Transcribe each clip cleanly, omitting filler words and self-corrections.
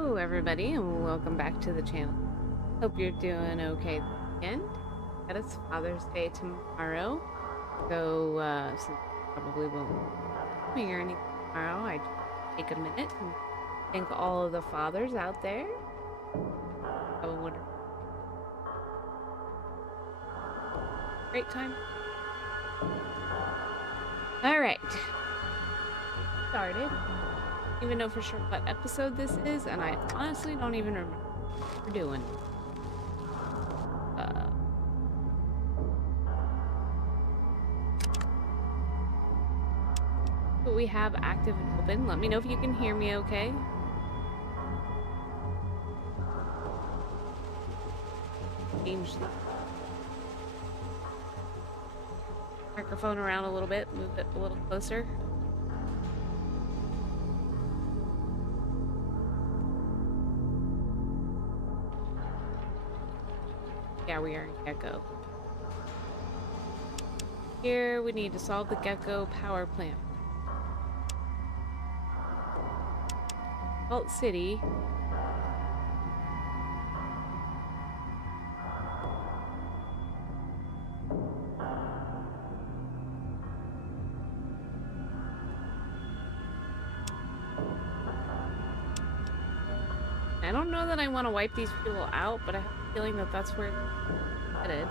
Hello, everybody, and welcome back to the channel. Hope you're doing okay this weekend. That is Father's Day tomorrow, so since I probably won't be hear anything tomorrow, I just take a minute and thank all of the fathers out there. Have a wonderful, great time. All right, started. Even know for sure what episode this is, and I honestly don't even remember what we're doing. What we have active and open. Let me know if you can hear me okay. Change the microphone around a little bit, move it a little closer. Yeah, we are in Gecko. Here we need to solve the Gecko power plant. Vault City. I don't know that I want to wipe these people out, but I have a feeling that that's where they're headed.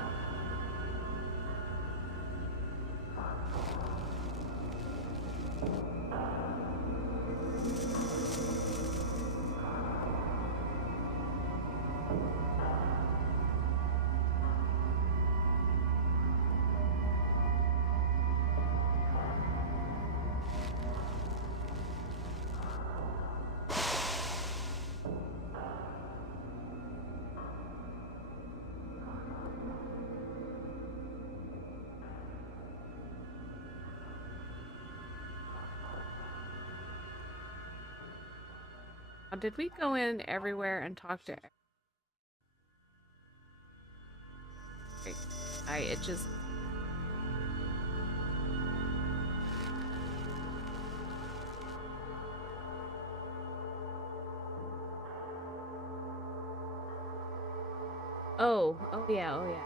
Now, did we go in everywhere and talk to... it just... Oh yeah, oh yeah.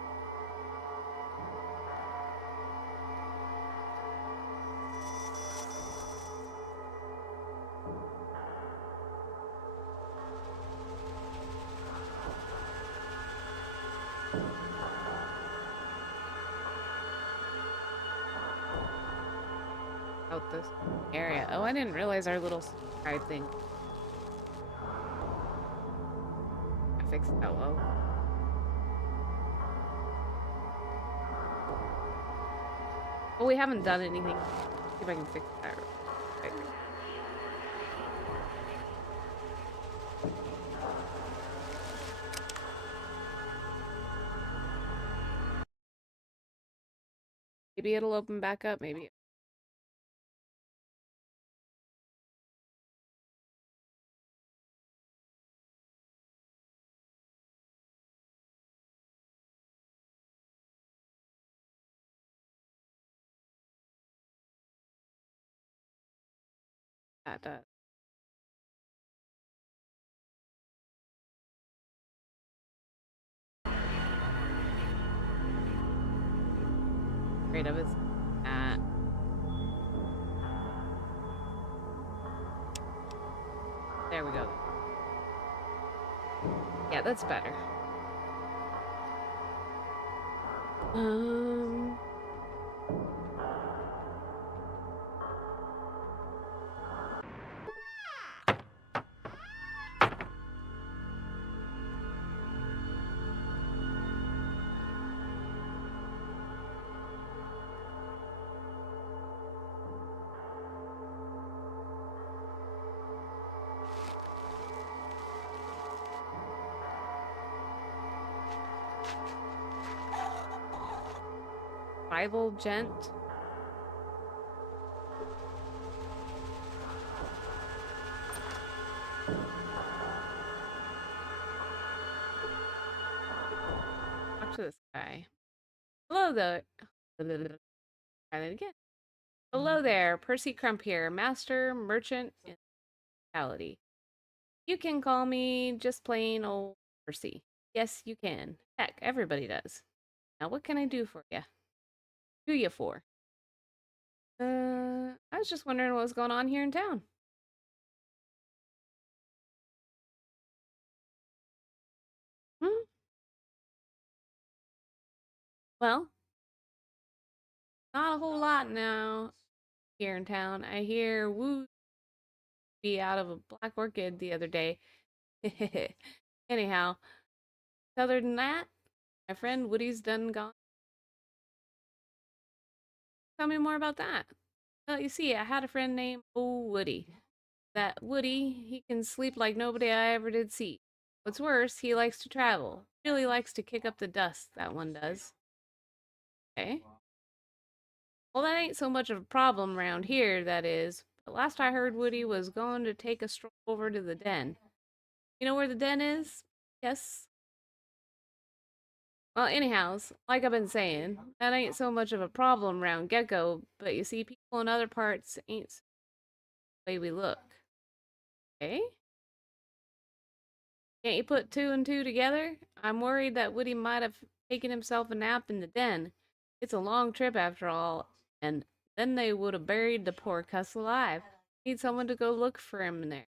Out this area. Oh, I didn't realize our little subscribe thing. I fixed that well. Well, we haven't done anything. See if I can fix that real quick. Maybe it'll open back up, maybe. That does. Afraid of is that. There we go. Yeah, that's better. Um. Bible gent. Talk to this guy. Hello there. Try that again. Hello there, Percy Crump here, Master Merchant in Reality. You can call me just plain old Percy. Yes, you can. Heck, everybody does. Now, what can I do for you? Who you for? I was just wondering what was going on here in town. Hmm? Well, not a whole lot now here in town. I hear Woo be out of a black orchid the other day. Anyhow, other than that, my friend Woody's done gone. Tell me more about that. Well, you see, I had a friend named Woody. That Woody, he can sleep like nobody I ever did see. What's worse, he likes to travel. Really likes to kick up the dust, that one does. Okay. Well, that ain't so much of a problem around here, that is. But last I heard, Woody was going to take a stroll over to the den. You know where the den is? Yes. Well, anyhows, like I've been saying, that ain't so much of a problem around Gecko, but you see, people in other parts ain't the way we look. Okay? Can't you put two and two together? I'm worried that Woody might have taken himself a nap in the den. It's a long trip after all, and then they would have buried the poor cuss alive. Need someone to go look for him in there.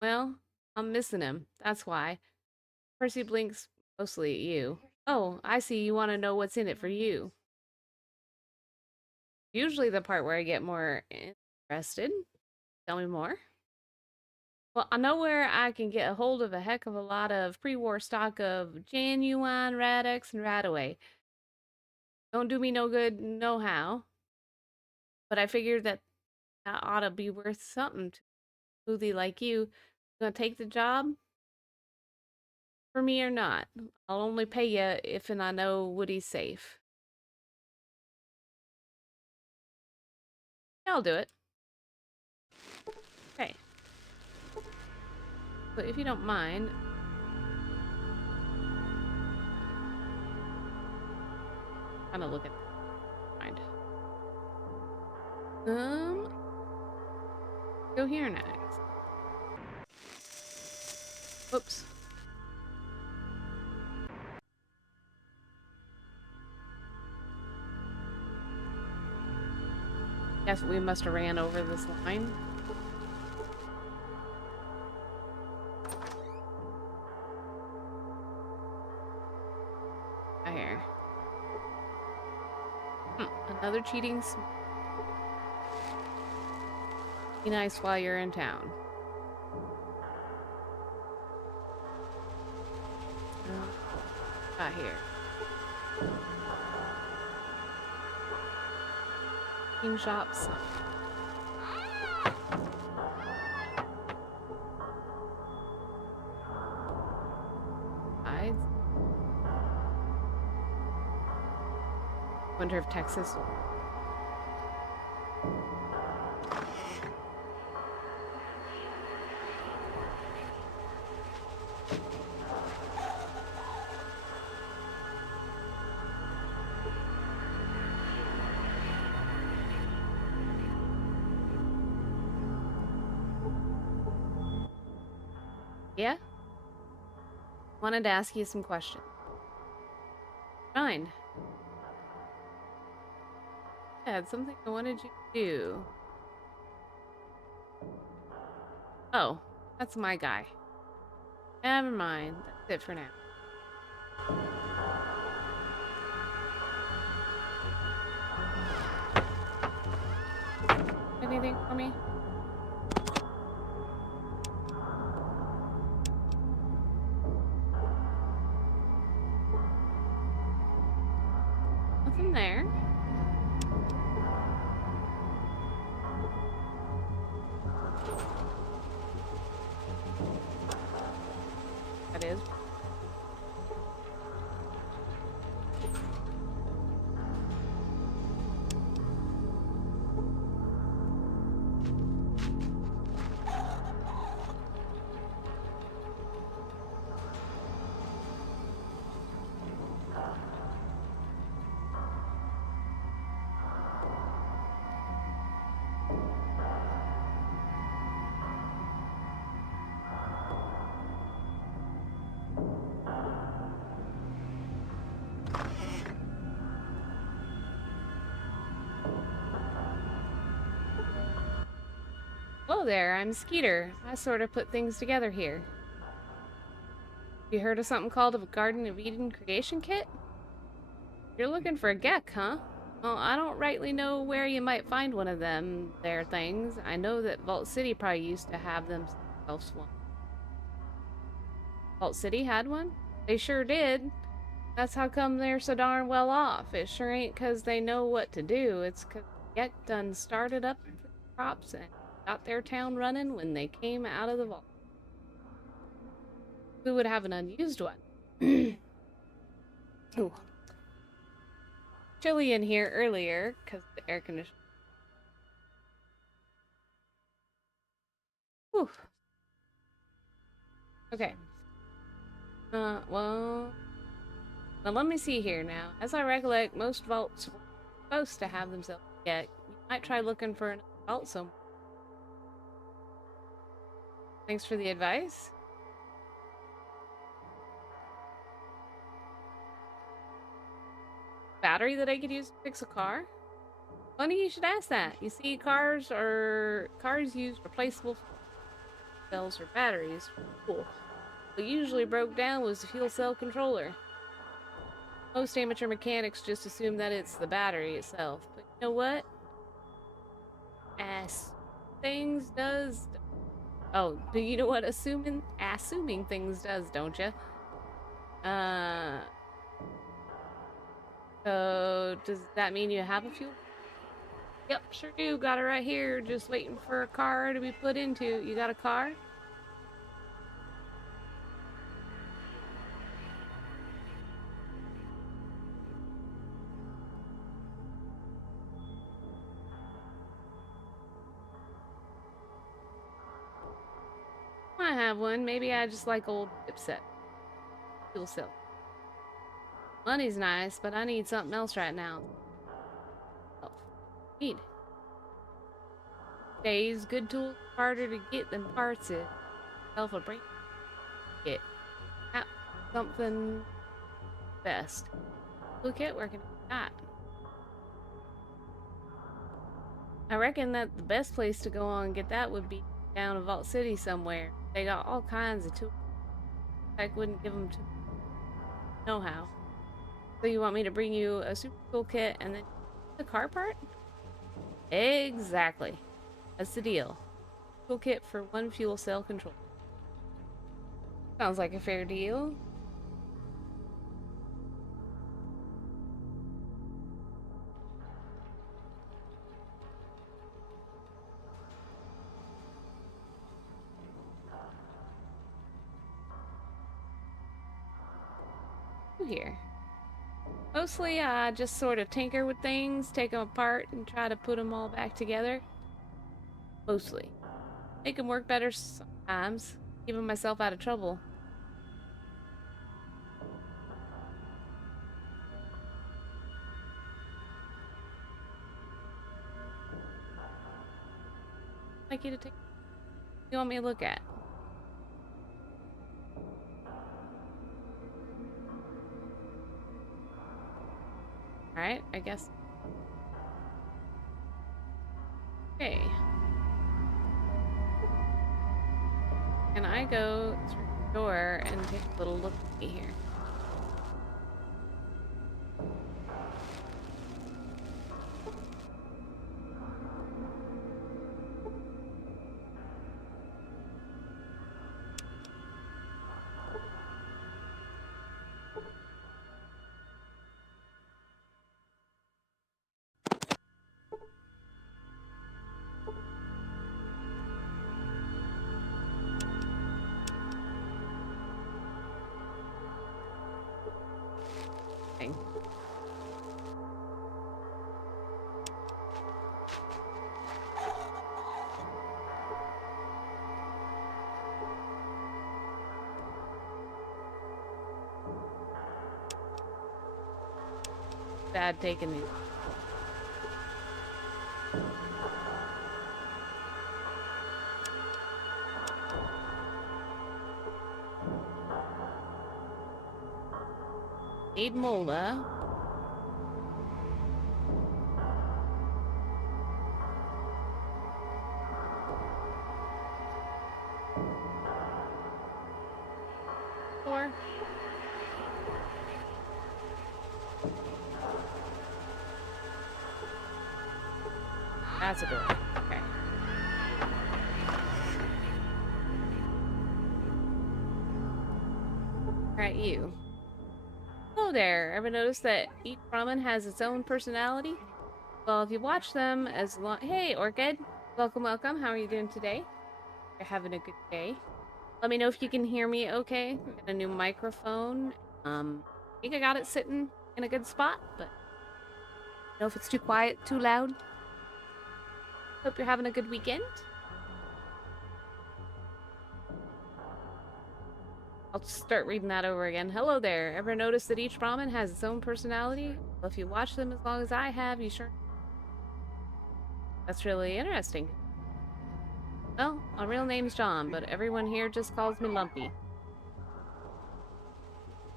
Well, I'm missing him. That's why. Percy blinks mostly at you. Oh, I see you want to know what's in it for you. Usually the part where I get more interested. Tell me more. Well, I know where I can get a hold of a heck of a lot of pre-war stock of genuine Radex and Radaway. Don't do me no good, no how. But I figured that ought to be worth something to a smoothie like you. Gonna take the job for me or not? I'll only pay you if and I know Woody's safe. Yeah, I'll do it. Okay. But if you don't mind, kind of look at mind. Go here next. Oops. Guess we must have ran over this line. Here. Another cheating. Be nice while you're in town. Here. King shops. Sides. Wonder if Texas. Yeah? Wanted to ask you some questions. Fine. I had something I wanted you to do. Oh, that's my guy. Never mind. That's it for now. Anything for me? Nothing there. That is. Hello there, I'm Skeeter. I sort of put things together here. You heard of something called a Garden of Eden creation kit? You're looking for a geck, huh? Well, I don't rightly know where you might find one of them there things. I know that Vault City probably used to have themselves one. Vault City had one? They sure did. That's how come they're so darn well off. It sure ain't 'cause they know what to do. It's 'cause Geck done started up the crops and got their town running when they came out of the vault. We would have an unused one. Ooh. Chilly in here earlier because the air conditioner. Whew. Okay. Well, now let me see here now. As I recollect, most vaults were supposed to have themselves yet. You might try looking for an vault somewhere. Thanks for the advice. Battery that I could use to fix a car? Funny you should ask that. You see, cars use replaceable cells or batteries for fuel. What usually broke down was the fuel cell controller. Most amateur mechanics just assume that it's the battery itself. But you know what? Things does. Oh, do you know what assuming things does, don't you? So does that mean you have a fuel? Yep, sure do. Got it right here. Just waiting for a car to be put into. You got a car? I have one. Maybe I just like old chipset. Fuel cell. Money's nice, but I need something else right now. Oh, need. Days, good tools, harder to get than parts is. Self a brain. Get something best. Look at where can I got. I reckon that the best place to go on and get that would be down in Vault City somewhere. They got all kinds of tools. I wouldn't give them to know how. So you want me to bring you a super cool kit and then the car part? Exactly. That's the deal. Cool kit for one fuel cell control. Sounds like a fair deal. Here. Mostly, I just sort of tinker with things, take them apart, and try to put them all back together. Mostly. Make them work better sometimes, keeping myself out of trouble. Like you to take. You want me to look at? Alright, I guess. Okay. Can I go through the door and take a little look at me here? Bad taking these. Need Mola. door? That's a door. Okay. Alright, you. Hello there. Ever noticed that each ramen has its own personality? Well, if you watch them as long— Hey, Orchid. Welcome, welcome. How are you doing today? You're having a good day. Let me know if you can hear me okay. I got a new microphone. I think I got it sitting in a good spot, but I don't know if it's too quiet, too loud. Hope you're having a good weekend. I'll start reading that over again. Hello there. Ever notice that each ramen has its own personality? Well, if you watch them as long as I have, you sure— That's really interesting. Well, my real name's John, but everyone here just calls me Lumpy.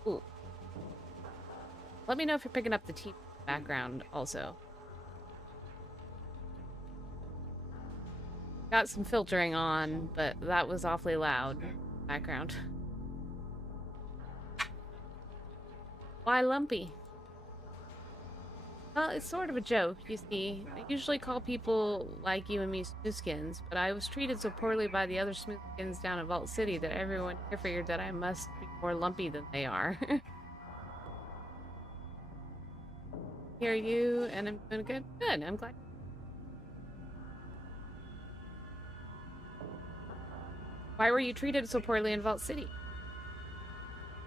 Ooh. Let me know if you're picking up the TV background also. Got some filtering on, but that was awfully loud background. Why Lumpy? Well, it's sort of a joke, you see. I usually call people like you and me smoothskins, but I was treated so poorly by the other smoothskins down at Vault City that everyone here figured that I must be more lumpy than they are. Hear you, and I'm doing good. Good, I'm glad. Why were you treated so poorly in Vault City?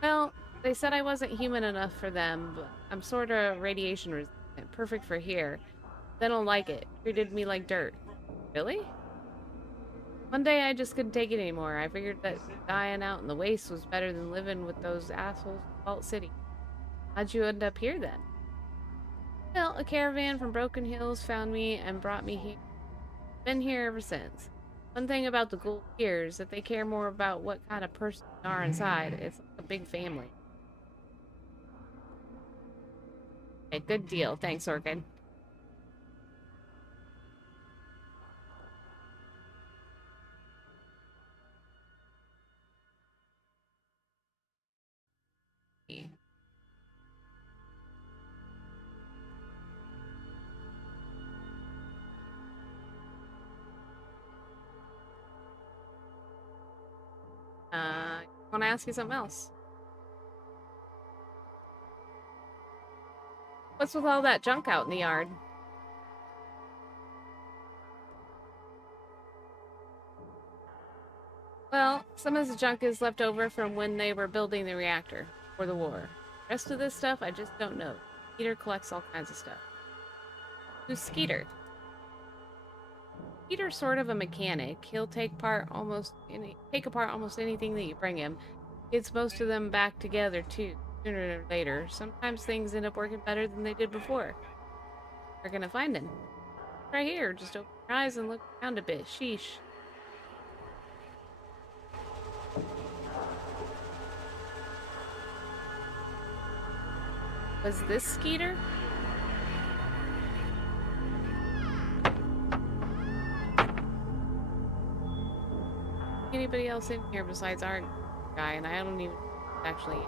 Well, they said I wasn't human enough for them, but I'm sort of radiation resistant, perfect for here. They don't like it. Treated me like dirt. Really? One day I just couldn't take it anymore. I figured that dying out in the waste was better than living with those assholes in Vault City. How'd you end up here then? Well, a caravan from Broken Hills found me and brought me here. Been here ever since. One thing about the Gould here is that they care more about what kind of person you are inside. It's like a big family. Okay, good deal. Thanks, Orchid. Want to ask you something else? What's with all that junk out in the yard? Well, some of the junk is left over from when they were building the reactor for the war. The rest of this stuff, I just don't know. Skeeter collects all kinds of stuff. Who's Skeeter? Skeeter's sort of a mechanic. He'll take apart almost anything that you bring him. Gets most of them back together too, sooner or later. Sometimes things end up working better than they did before. We're gonna find him. Right here. Just open your eyes and look around a bit. Sheesh. Was this Skeeter? Anybody else in here besides our guy? And I don't even actually.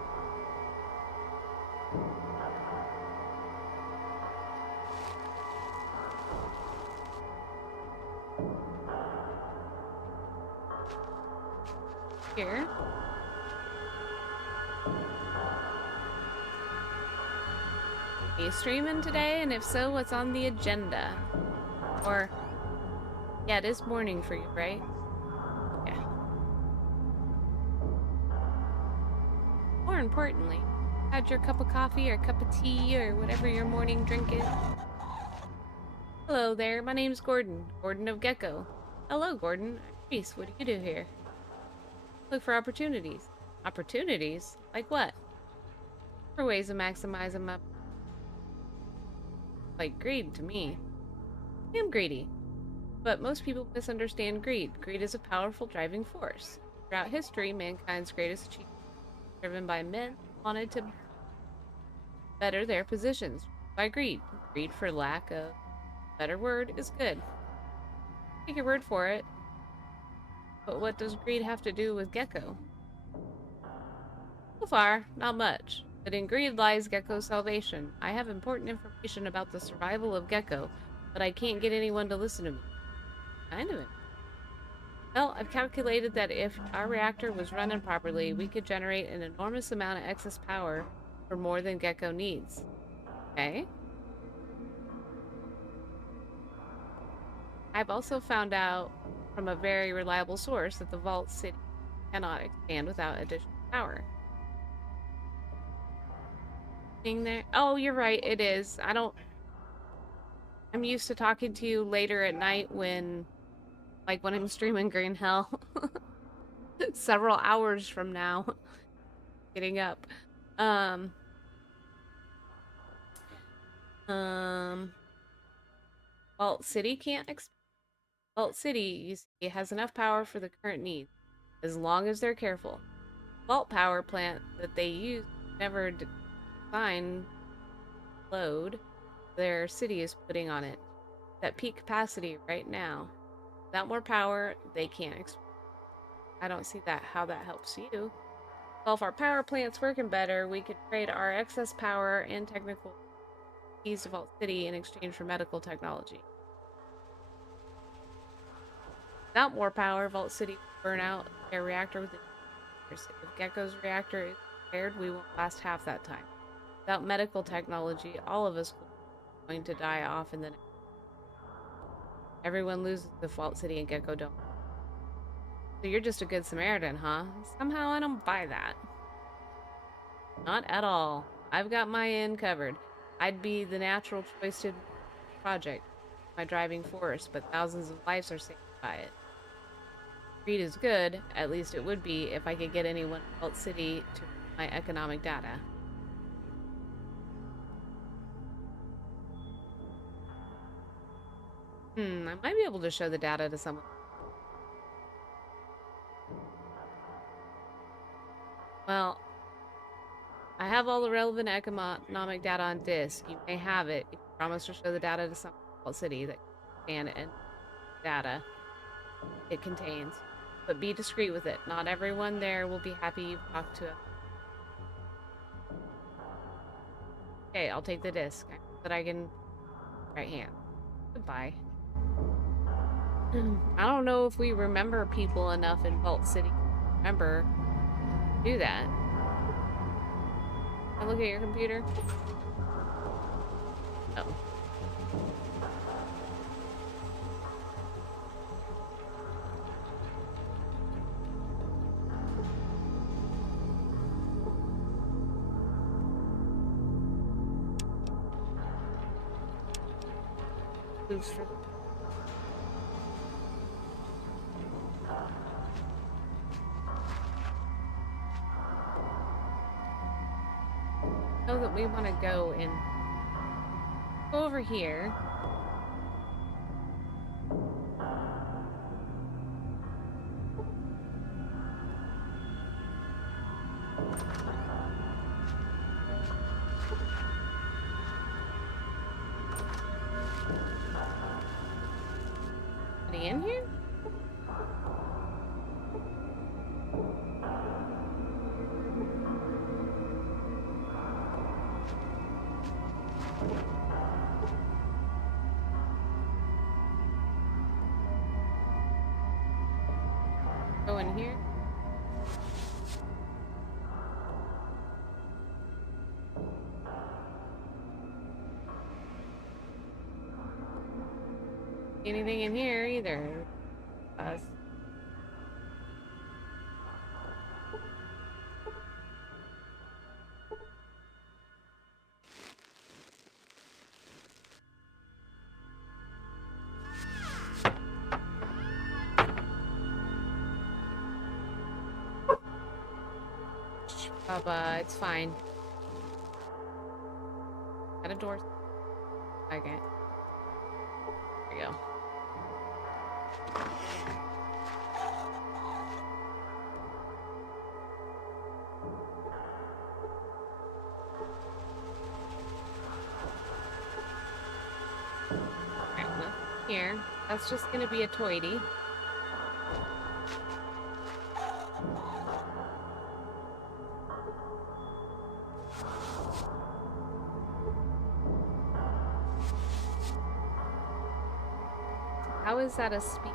Here. Are you streaming today? And if so, what's on the agenda? Or, yeah, it is morning for you, right? Yeah. More importantly, had your cup of coffee or cup of tea or whatever your morning drink is? Hello there, my name's Gordon. Gordon of Gecko. Hello, Gordon. Reese, what do you do here? Look for opportunities. Opportunities? Like what? For ways of maximizing my— like greed to me. I am greedy. But most people misunderstand greed. Greed is a powerful driving force. Throughout history, mankind's greatest achievement was driven by men who wanted to better their positions. By greed. Greed, for lack of a better word, is good. Take your word for it. But what does greed have to do with Gecko? So far, not much. But in greed lies Gecko's salvation. I have important information about the survival of Gecko, but I can't get anyone to listen to me. Kind of it. Well, I've calculated that if our reactor was running properly, we could generate an enormous amount of excess power for more than Gecko needs. Okay? I've also found out from a very reliable source that the Vault City cannot expand without additional power. Being there? Oh, you're right, it is. I'm used to talking to you later at night when I'm streaming Green Hell. Several hours from now. Getting up. Um, Vault City can't expand. Vault City, you see, has enough power for the current needs, as long as they're careful. Vault power plant that they use never design load their city is putting on it. That peak capacity right now. Without more power, they can't expand. I don't see how that helps you. Well, if our power plant's working better, we could trade our excess power and technical keys to Vault City in exchange for medical technology. Without more power, Vault City will burn out their reactor within years. If Gecko's reactor is repaired, we won't last half that time. Without medical technology, all of us are going to die off in the next. Everyone loses if Vault City and Gecko don't. So you're just a good Samaritan, huh? Somehow I don't buy that. Not at all. I've got my end covered. I'd be the natural choice to project, my driving force, but thousands of lives are saved by it. Greed is good, at least it would be if I could get anyone in Vault City to my economic data. I might be able to show the data to someone. Well, I have all the relevant economic data on disk. You may have it if you promise to show the data to someone in Vault City that can and data it contains. But be discreet with it. Not everyone there will be happy you've talked to. Okay, I'll take the disc. But I can right hand. Goodbye. I don't know if we remember people enough in Vault City to remember do that. I look at your computer. Oh. Booster. Know that we want to go over here. Are they in here? Go in here. Anything in here either. Us. Papa, it's fine. Got a door. Okay. There we go. Alright, well, here. That's just gonna be a toity. How is that a speak?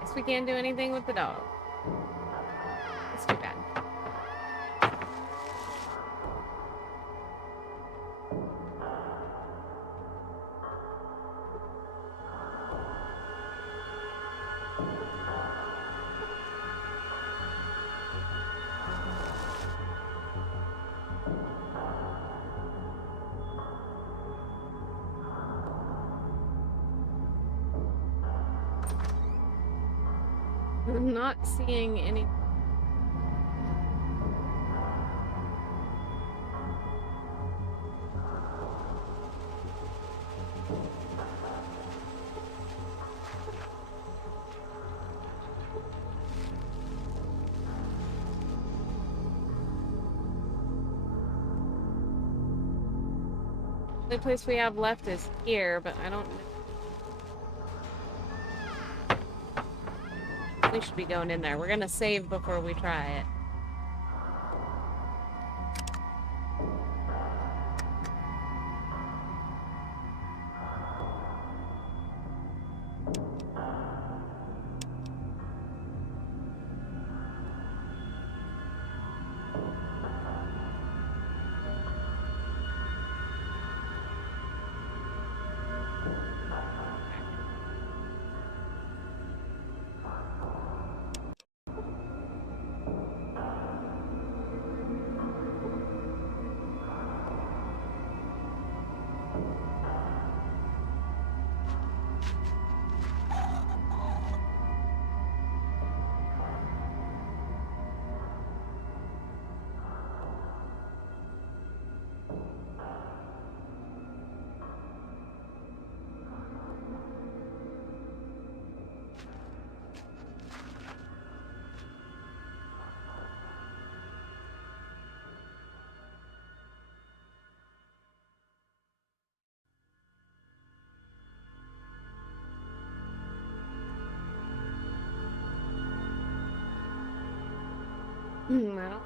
Guess we can't do anything with the dog. That's too bad. I'm not seeing any. The only place we have left is here, but I don't know. We should be going in there. We're gonna save before we try it. I don't.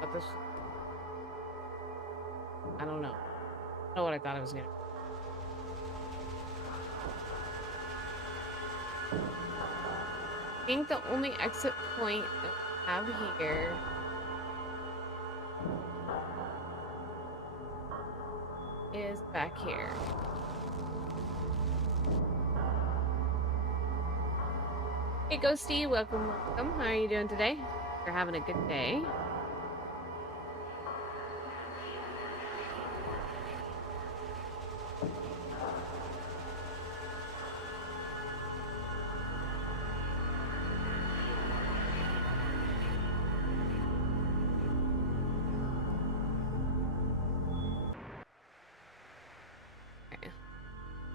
But this. I don't know. I don't know what I thought I was gonna. I think the only exit point that we have here is back here. Hey Ghosty, welcome, welcome. How are you doing today? You're having a good day.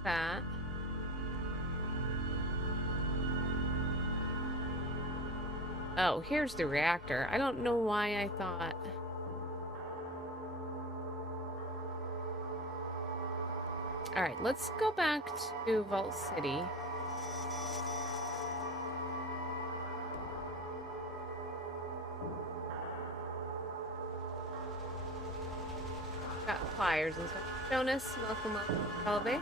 That. Oh, here's the reactor. I don't know why I thought. Alright, let's go back to Vault City. Got flyers and stuff. Jonas, welcome, welcome, Calvé.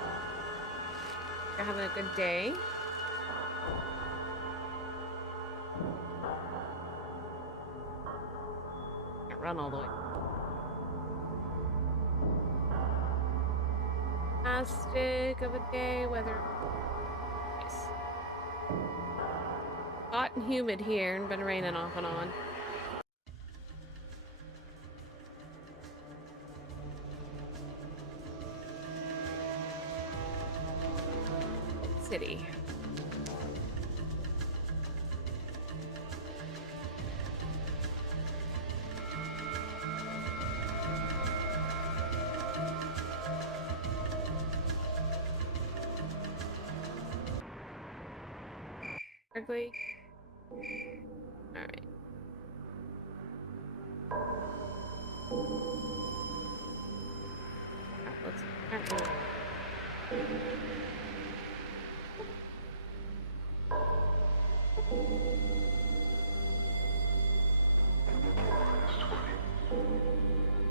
You're having a good day. Can't run all the way. Fantastic of a day, weather. Nice. Hot and humid here, and been raining off and on. City. correctly? Alright. Let's start with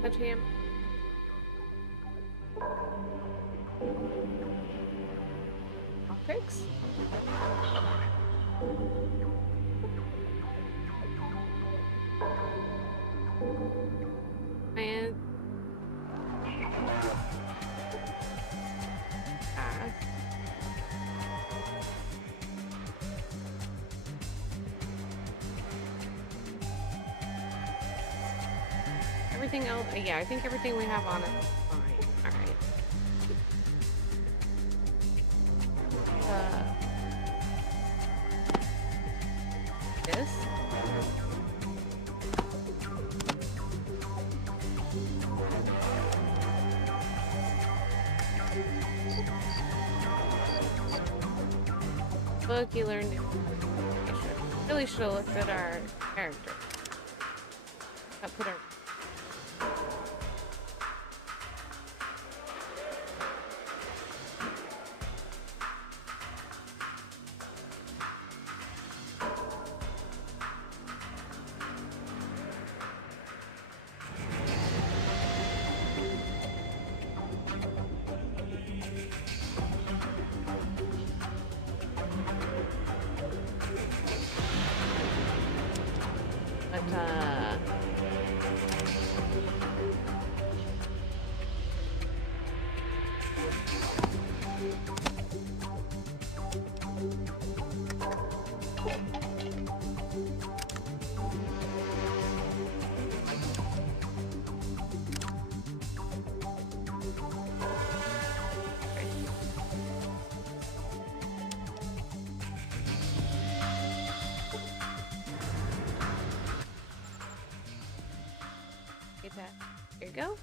touch him. Optics? And everything else, yeah, I think everything we have on it is fine. Alright. This? Book, you learned it. Really should have looked at our character. Put our get that. Here you go.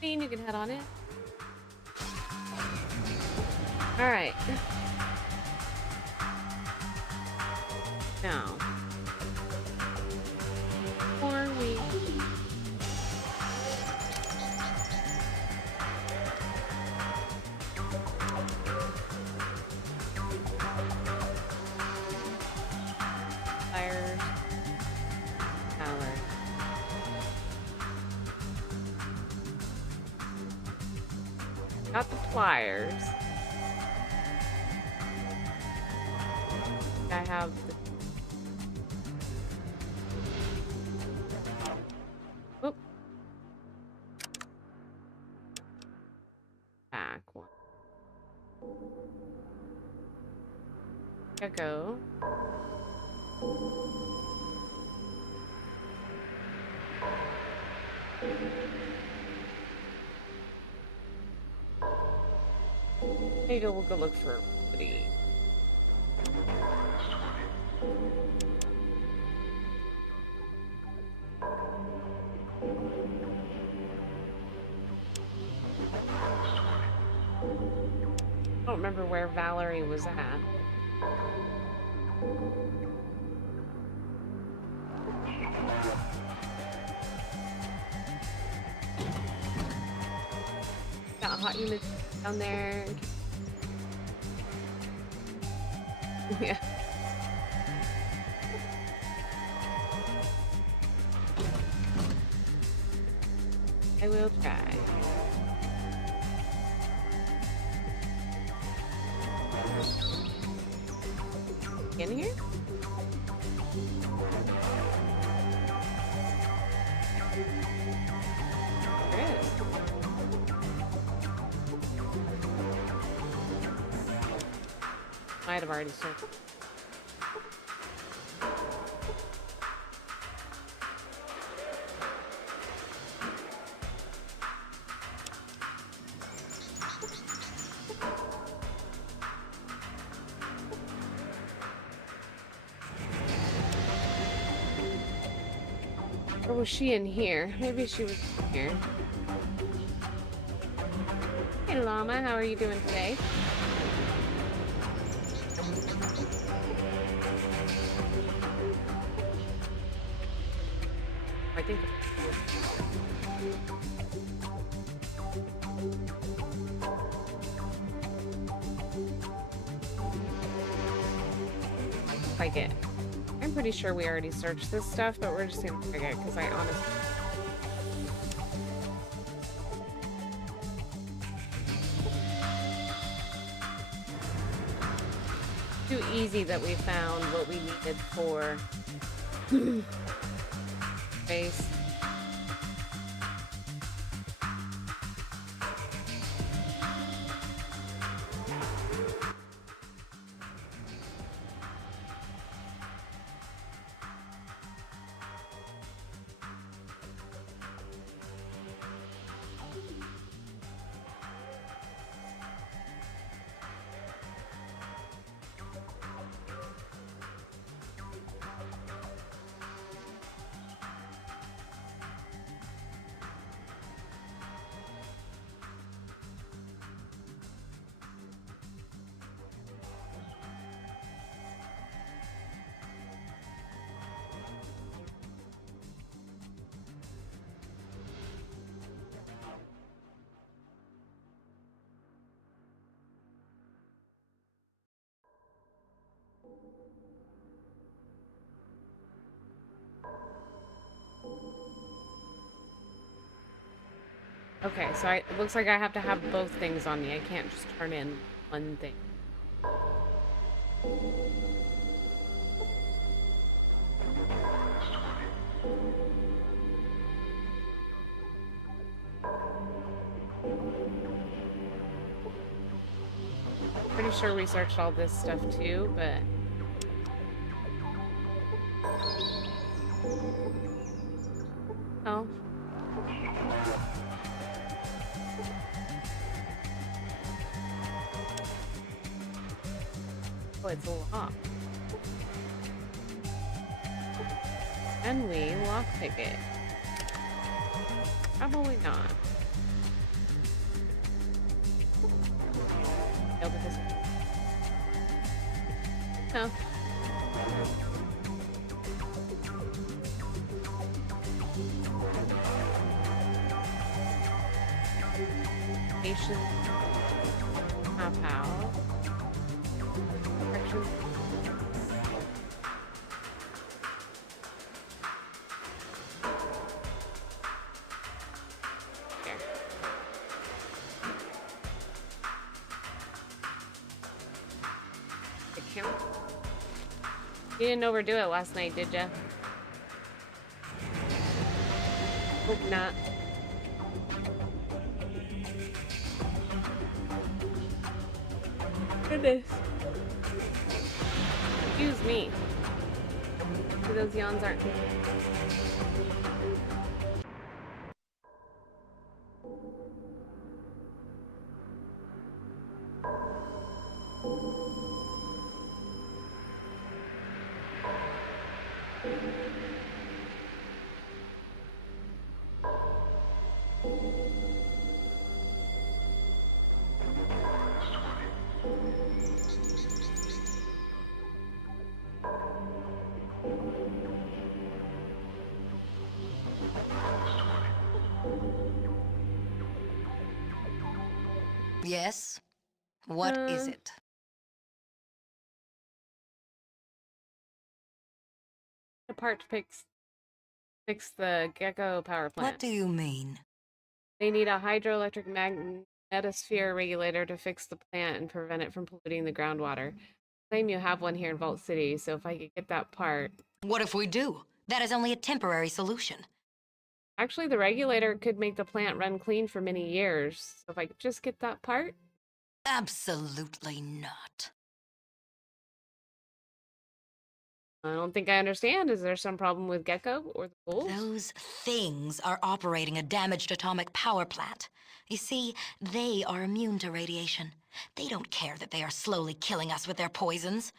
You can head on it. All right. Now, before we fire power. Got the pliers. I have the... Oop. Back one. Go. Maybe we'll go look for Woody. I don't remember where Valerie was at. Got hot units down there. Yeah. I will try. In here? There is. Might have already started. Or was she in here? Maybe she was in here. Hey, Llama, how are you doing today? I think. Like it. I'm pretty sure we already searched this stuff, but we're just gonna figure it because I honestly. Too easy that we found what we needed for space. Okay, so it looks like I have to have both things on me. I can't just turn in one thing. Pretty sure we searched all this stuff too, but... Oh. Oh, it's locked. Can we lockpick it? Probably not. No, because... No. Station. Half hour. Correction. There. The count. You didn't overdo it last night, did ya? Hope not. Goodness. Excuse me. Those yawns aren't. Yes? What is it? The part to fix the Gecko power plant. What do you mean? They need a hydroelectric magnetosphere regulator to fix the plant and prevent it from polluting the groundwater. Claim you have one here in Vault City, so if I could get that part. What if we do? That is only a temporary solution. Actually, the regulator could make the plant run clean for many years. So if I could just get that part. Absolutely not. I don't think I understand. Is there some problem with Gecko or the ghouls? Those things are operating a damaged atomic power plant. You see, they are immune to radiation. They don't care that they are slowly killing us with their poisons.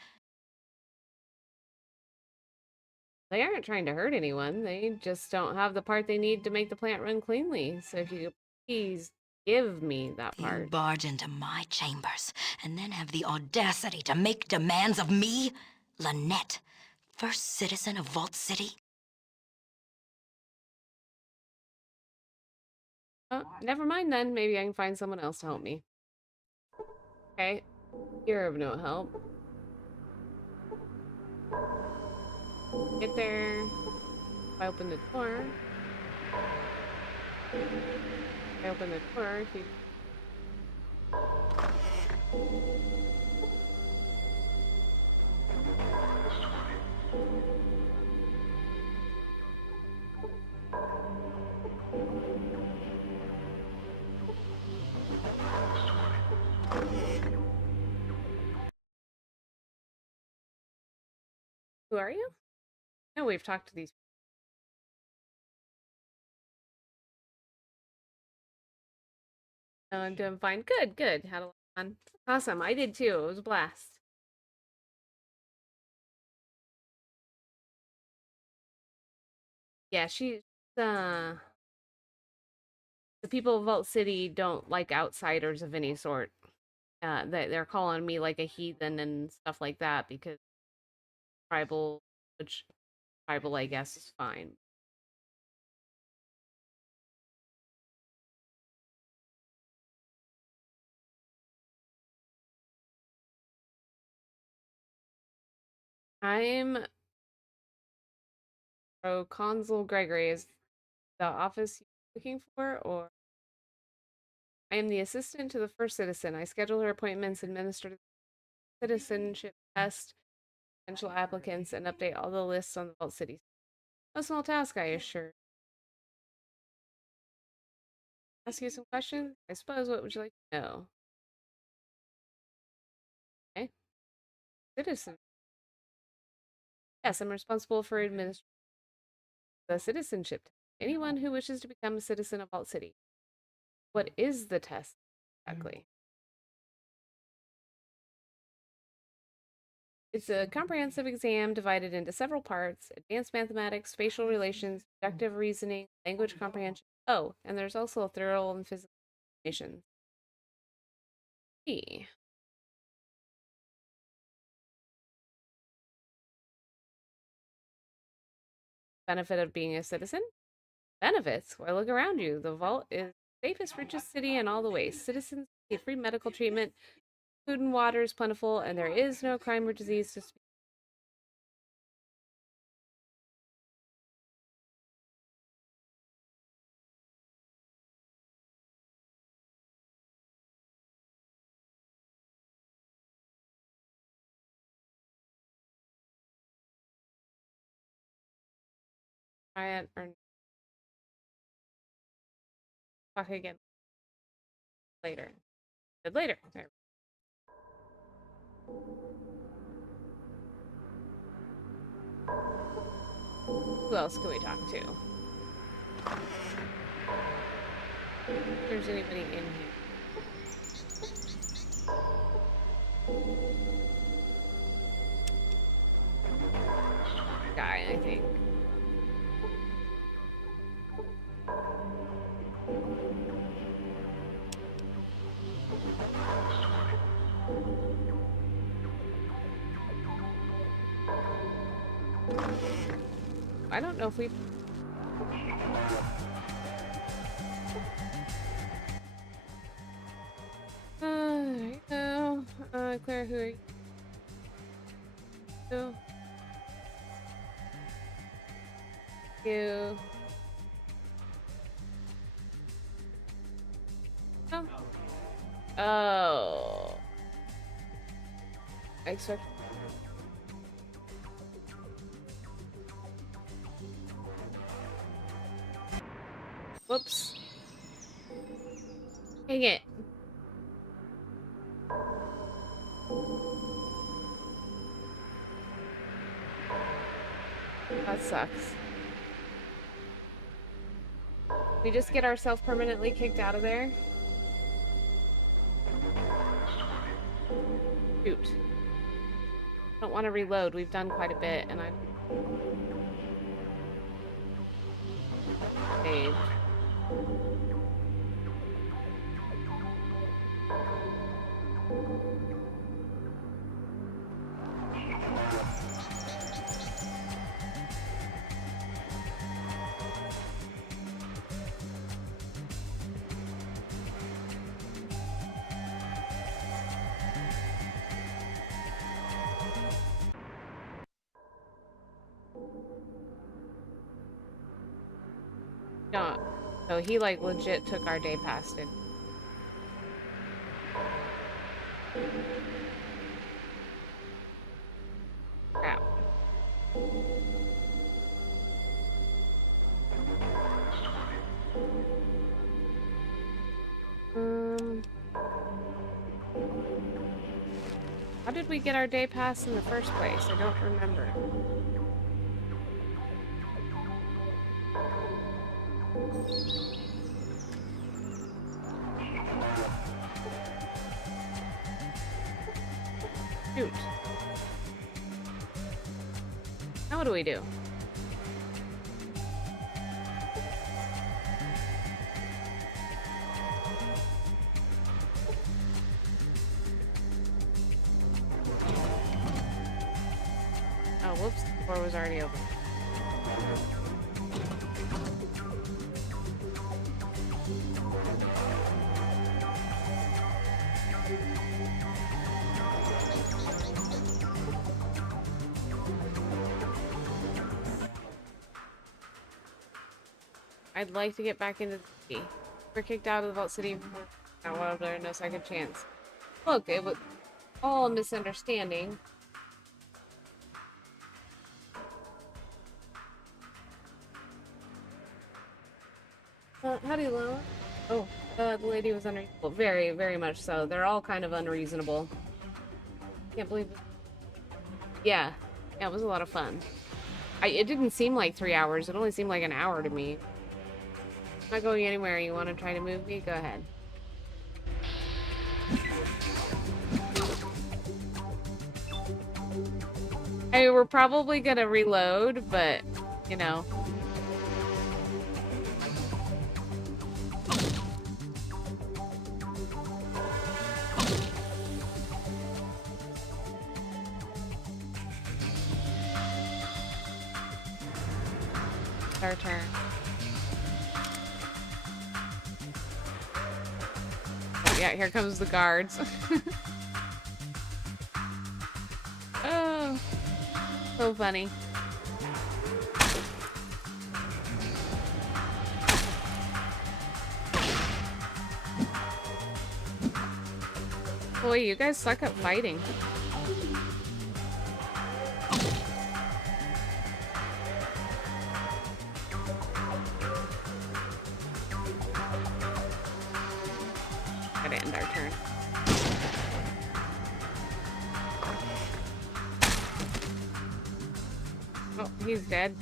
They aren't trying to hurt anyone. They just don't have the part they need to make the plant run cleanly. So if you could please give me that You part. barge into my chambers and then have the audacity to make demands of me? Lynette, first citizen of Vault City? Never mind then. Maybe I can find someone else to help me. Okay. You're of no help. Get there. If I open the door. If I open the door, if you... Who are you? No, we've talked to these. No, I'm doing fine. Good, good. Had a lot of fun. Awesome. I did too. It was a blast. Yeah, uh the people of Vault City don't like outsiders of any sort. They're calling me like a heathen and stuff like that because tribal, which tribal I guess is fine. I'm Consul Gregory. Is the office you're looking for, or I am the assistant to the first citizen. I schedule her appointments, administer the citizenship test, potential applicants, and update all the lists on the Vault City. A small task, I assure. Ask you some questions? I suppose. What would you like to know? Okay. Citizen. Yes, I'm responsible for administering the citizenship test. Anyone who wishes to become a citizen of Vault City. What is the test exactly? It's a comprehensive exam divided into several parts: advanced mathematics, spatial relations, deductive reasoning, language comprehension. Oh, and there's also a thorough and physical examination. E. Benefit of being a citizen? Benefits? Why, look around you. The Vault is the safest, richest city in all the ways. Citizens get free medical treatment, food and water is plentiful, and there is no crime or disease to speak. Try it or talk again later. Said later. There. Who else can we talk to? If there's anybody in here. Guy, I think. I don't know if we've... there you go. Claire, who are you? Who? You. Oh. Oh. I expect... Whoops. Dang it. That sucks. We just get ourselves permanently kicked out of there? Shoot. I don't want to reload. We've done quite a bit, and I... Save. No. So he, like, legit took our day past it. Crap. How did we get our day pass in the first place? I don't remember. Shoot. Now what do we do? Oh, whoops. The door was already open. I'd like to get back into the city. We're kicked out of the Vault City for now. Well, there's no second chance. Look, it was all a misunderstanding. How do you know? Oh, the lady was unreasonable. Very, very much so. They're all kind of unreasonable. Can't believe it. Yeah. Yeah, it was a lot of fun. It didn't seem like 3 hours. It only seemed like an hour to me. I'm not going anywhere. You want to try to move me? Go ahead. I mean, we're probably gonna reload, but, you know. Our turn. Oh, yeah, here comes the guards. Oh, so funny. Boy, you guys suck at fighting. Gotta end our turn. Oh, he's dead.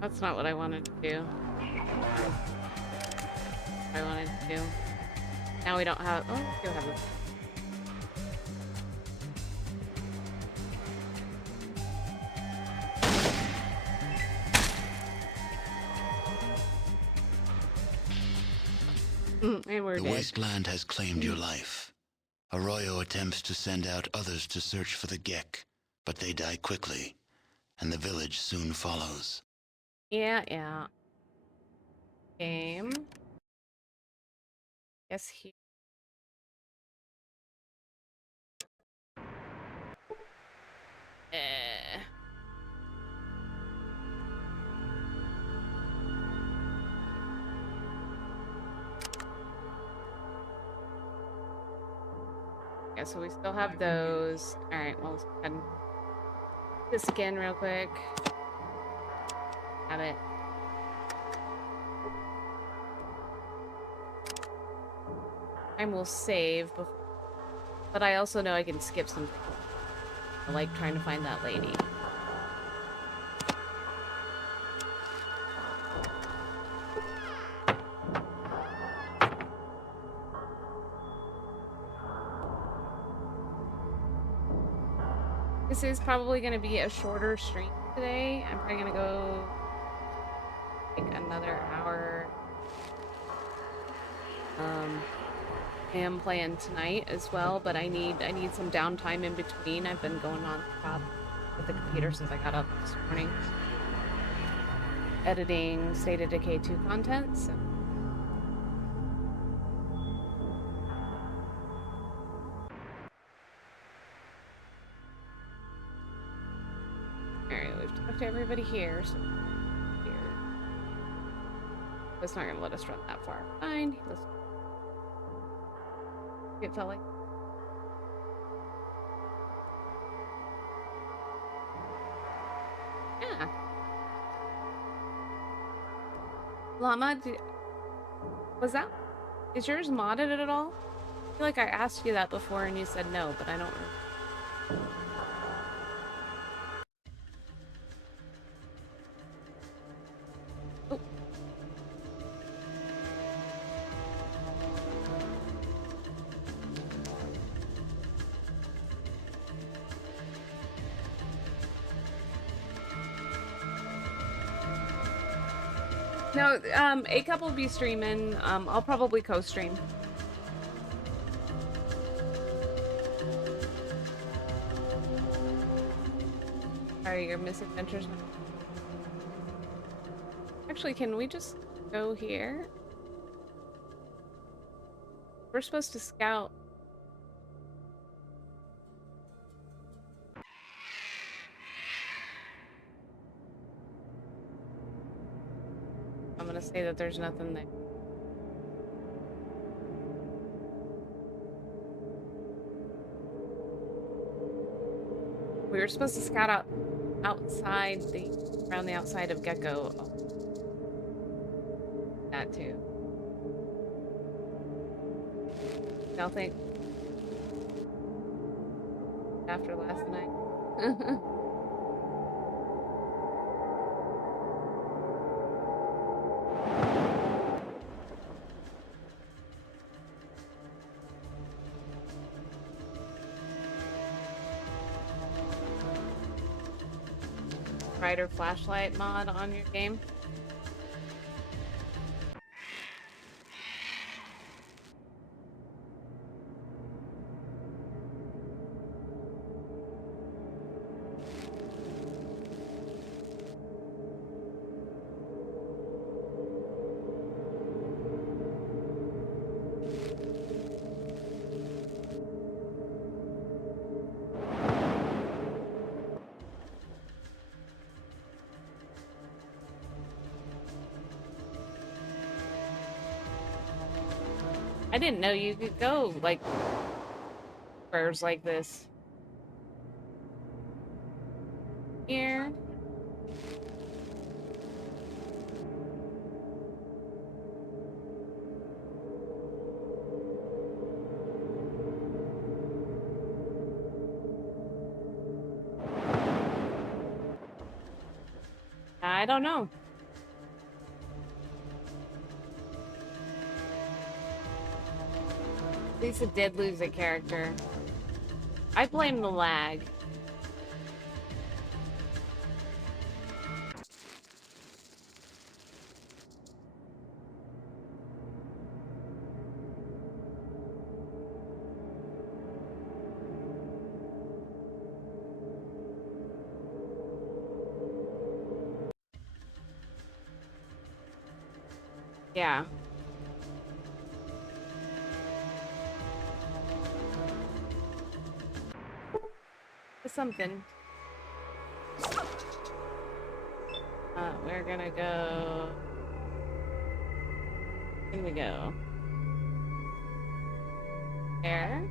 That's not what I wanted to do. What I wanted to do. Now we don't have. Oh, we do have this. And we're The dead. wasteland has claimed your life. Arroyo attempts to send out others to search for the Gek, but they die quickly, and the village soon follows. Yeah. Game. Yes, he. Yeah, so we still have those. Alright, well, let's go ahead and this again real quick. Have it. I will save, but I also know I can skip some. I like trying to find that lady. This is probably going to be a shorter stream today. I'm probably going to go like another hour. I am playing tonight as well, but I need some downtime in between. I've been going on top with the computer since I got up this morning, editing State of Decay 2 content. So. Alright, we've talked to everybody here. So here. It's not gonna let us run that far. Fine. Let's. It felt like. Yeah. Llama, was that? Is yours modded at all? I feel like I asked you that before and you said no, but I don't remember. Oh. No, A-Cup will be streaming. I'll probably co-stream. Sorry, your misadventures. Actually, can we just go here? We're supposed to scout. I'm gonna say that there's nothing there. We were supposed to scout out outside around the outside of Gecko. Oh. That too. Y'all think after last night? Brighter flashlight mod on your game? I didn't know you could go, like, prayers like this. Here. I don't know. Lisa did lose a character. I blame the lag. Yeah. Something. We're gonna go. Here we go. There.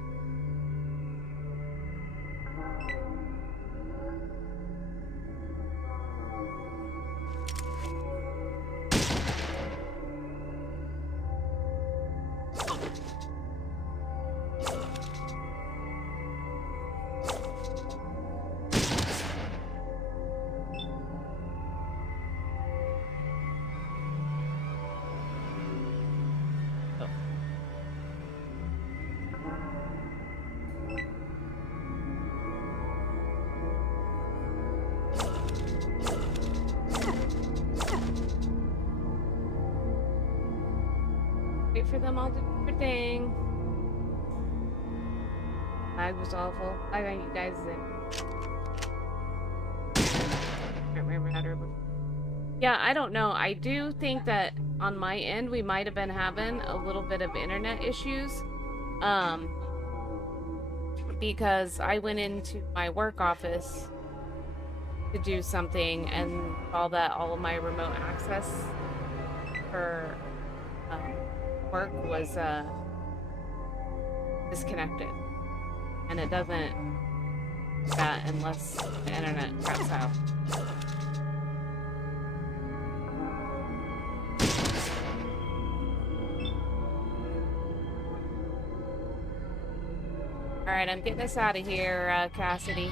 for them all to do their thing. Lag was awful. I got you guys in. Yeah, I don't know. I do think that on my end we might have been having a little bit of internet issues. Because I went into my work office to do something and saw that all of my remote access for work was disconnected. And it doesn't do that unless the internet craps out. Alright, I'm getting us out of here, Cassidy.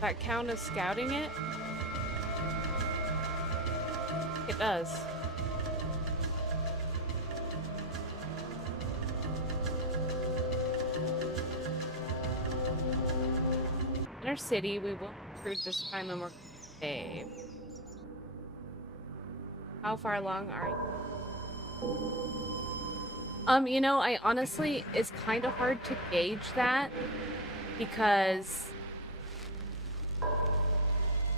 Does that count as scouting it? It does. Inner city, we will recruit this time and we're gonna save. How far along are you? You know, I honestly, it's kind of hard to gauge that because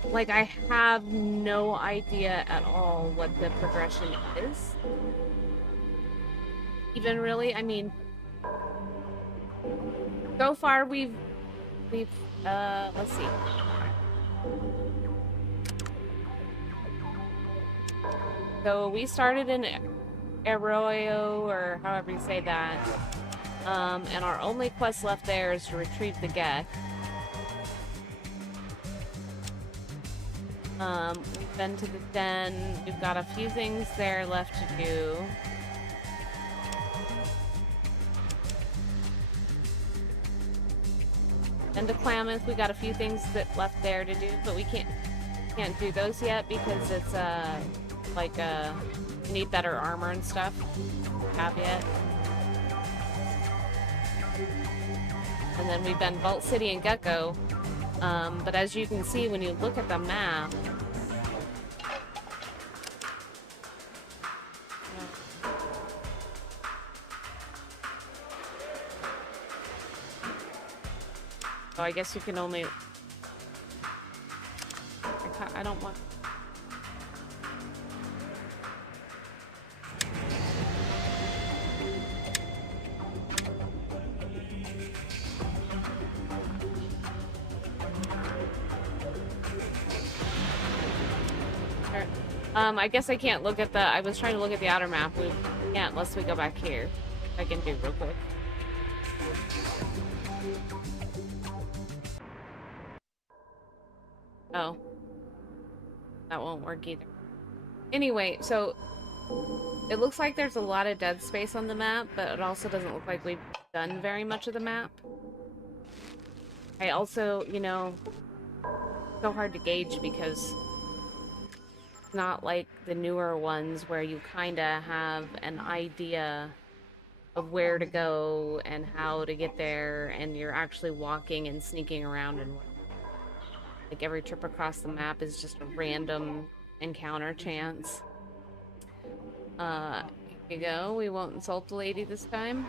like, I have no idea at all what the progression is. Even really, I mean, so far we've, let's see. So we started in Arroyo, or however you say that, and our only quest left there is to retrieve the Gek. We've been to the den. We've got a few things there left to do. Then to Klamath, we got a few things that left there to do, but we can't do those yet because it's like we need better armor and stuff. Have yet. And then we've been Vault City and Gecko. But as you can see when you look at the map, so I guess you can only, I don't want, I guess I can't look at the, I was trying to look at the outer map. We can't unless we go back here. I can do real quick. Oh. That won't work either. Anyway, so it looks like there's a lot of dead space on the map, but it also doesn't look like we've done very much of the map. I also, you know, so hard to gauge because it's not like the newer ones where you kind of have an idea of where to go and how to get there, and you're actually walking and sneaking around, and like every trip across the map is just a random encounter chance. Here you go. We won't insult the lady this time.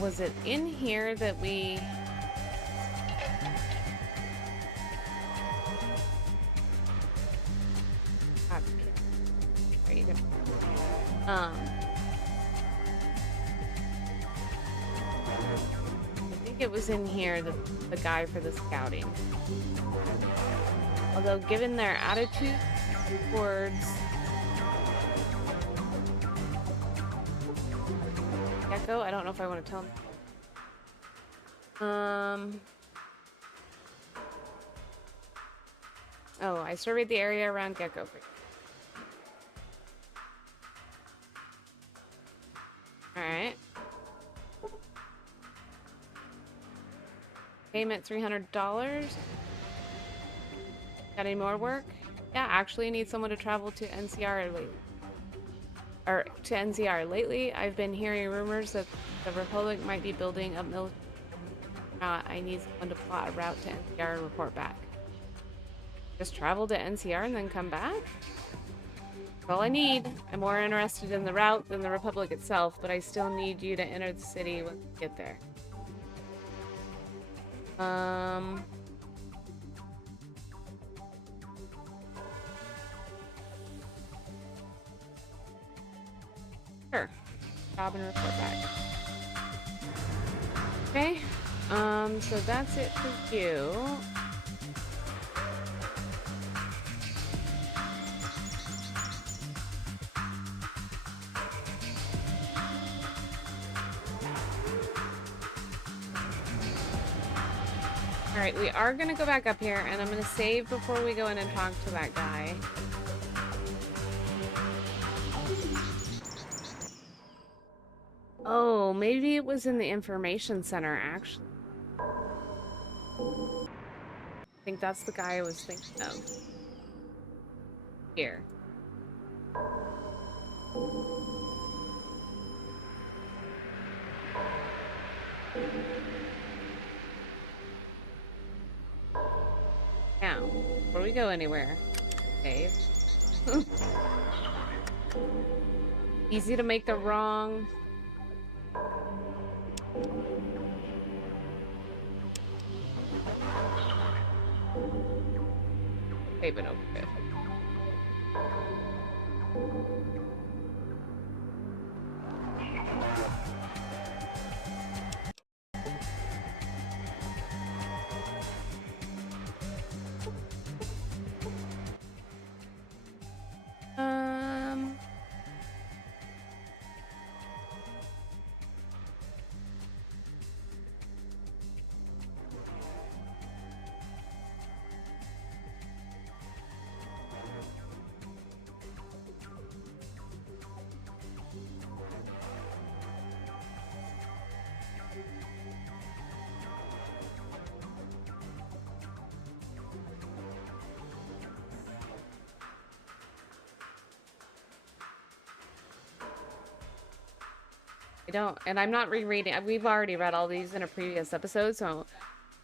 Was it in here that we... Are you gonna... I think it was in here, the guy for the scouting. Although, given their attitude towards Gecko, I don't know if I want to tell him. Oh, I surveyed the area around Gecko for you. Alright. Payment $300. Got any more work? Yeah, actually need someone to travel to NCR lately. Or to NCR. Lately, I've been hearing rumors that the Republic might be building a military. I need someone to plot a route to NCR and report back. Just travel to NCR and then come back? That's all I need. I'm more interested in the route than the Republic itself, but I still need you to enter the city when you get there. Sure. Job and report back. Okay. So that's it for you. Alright, we are gonna go back up here, and I'm gonna save before we go in and talk to that guy. Oh, maybe it was in the information center, actually. I think that's the guy I was thinking of. Here. Now, before we go anywhere, save. Easy to make the wrong. Save it over it. And I'm not rereading. We've already read all these in a previous episode, so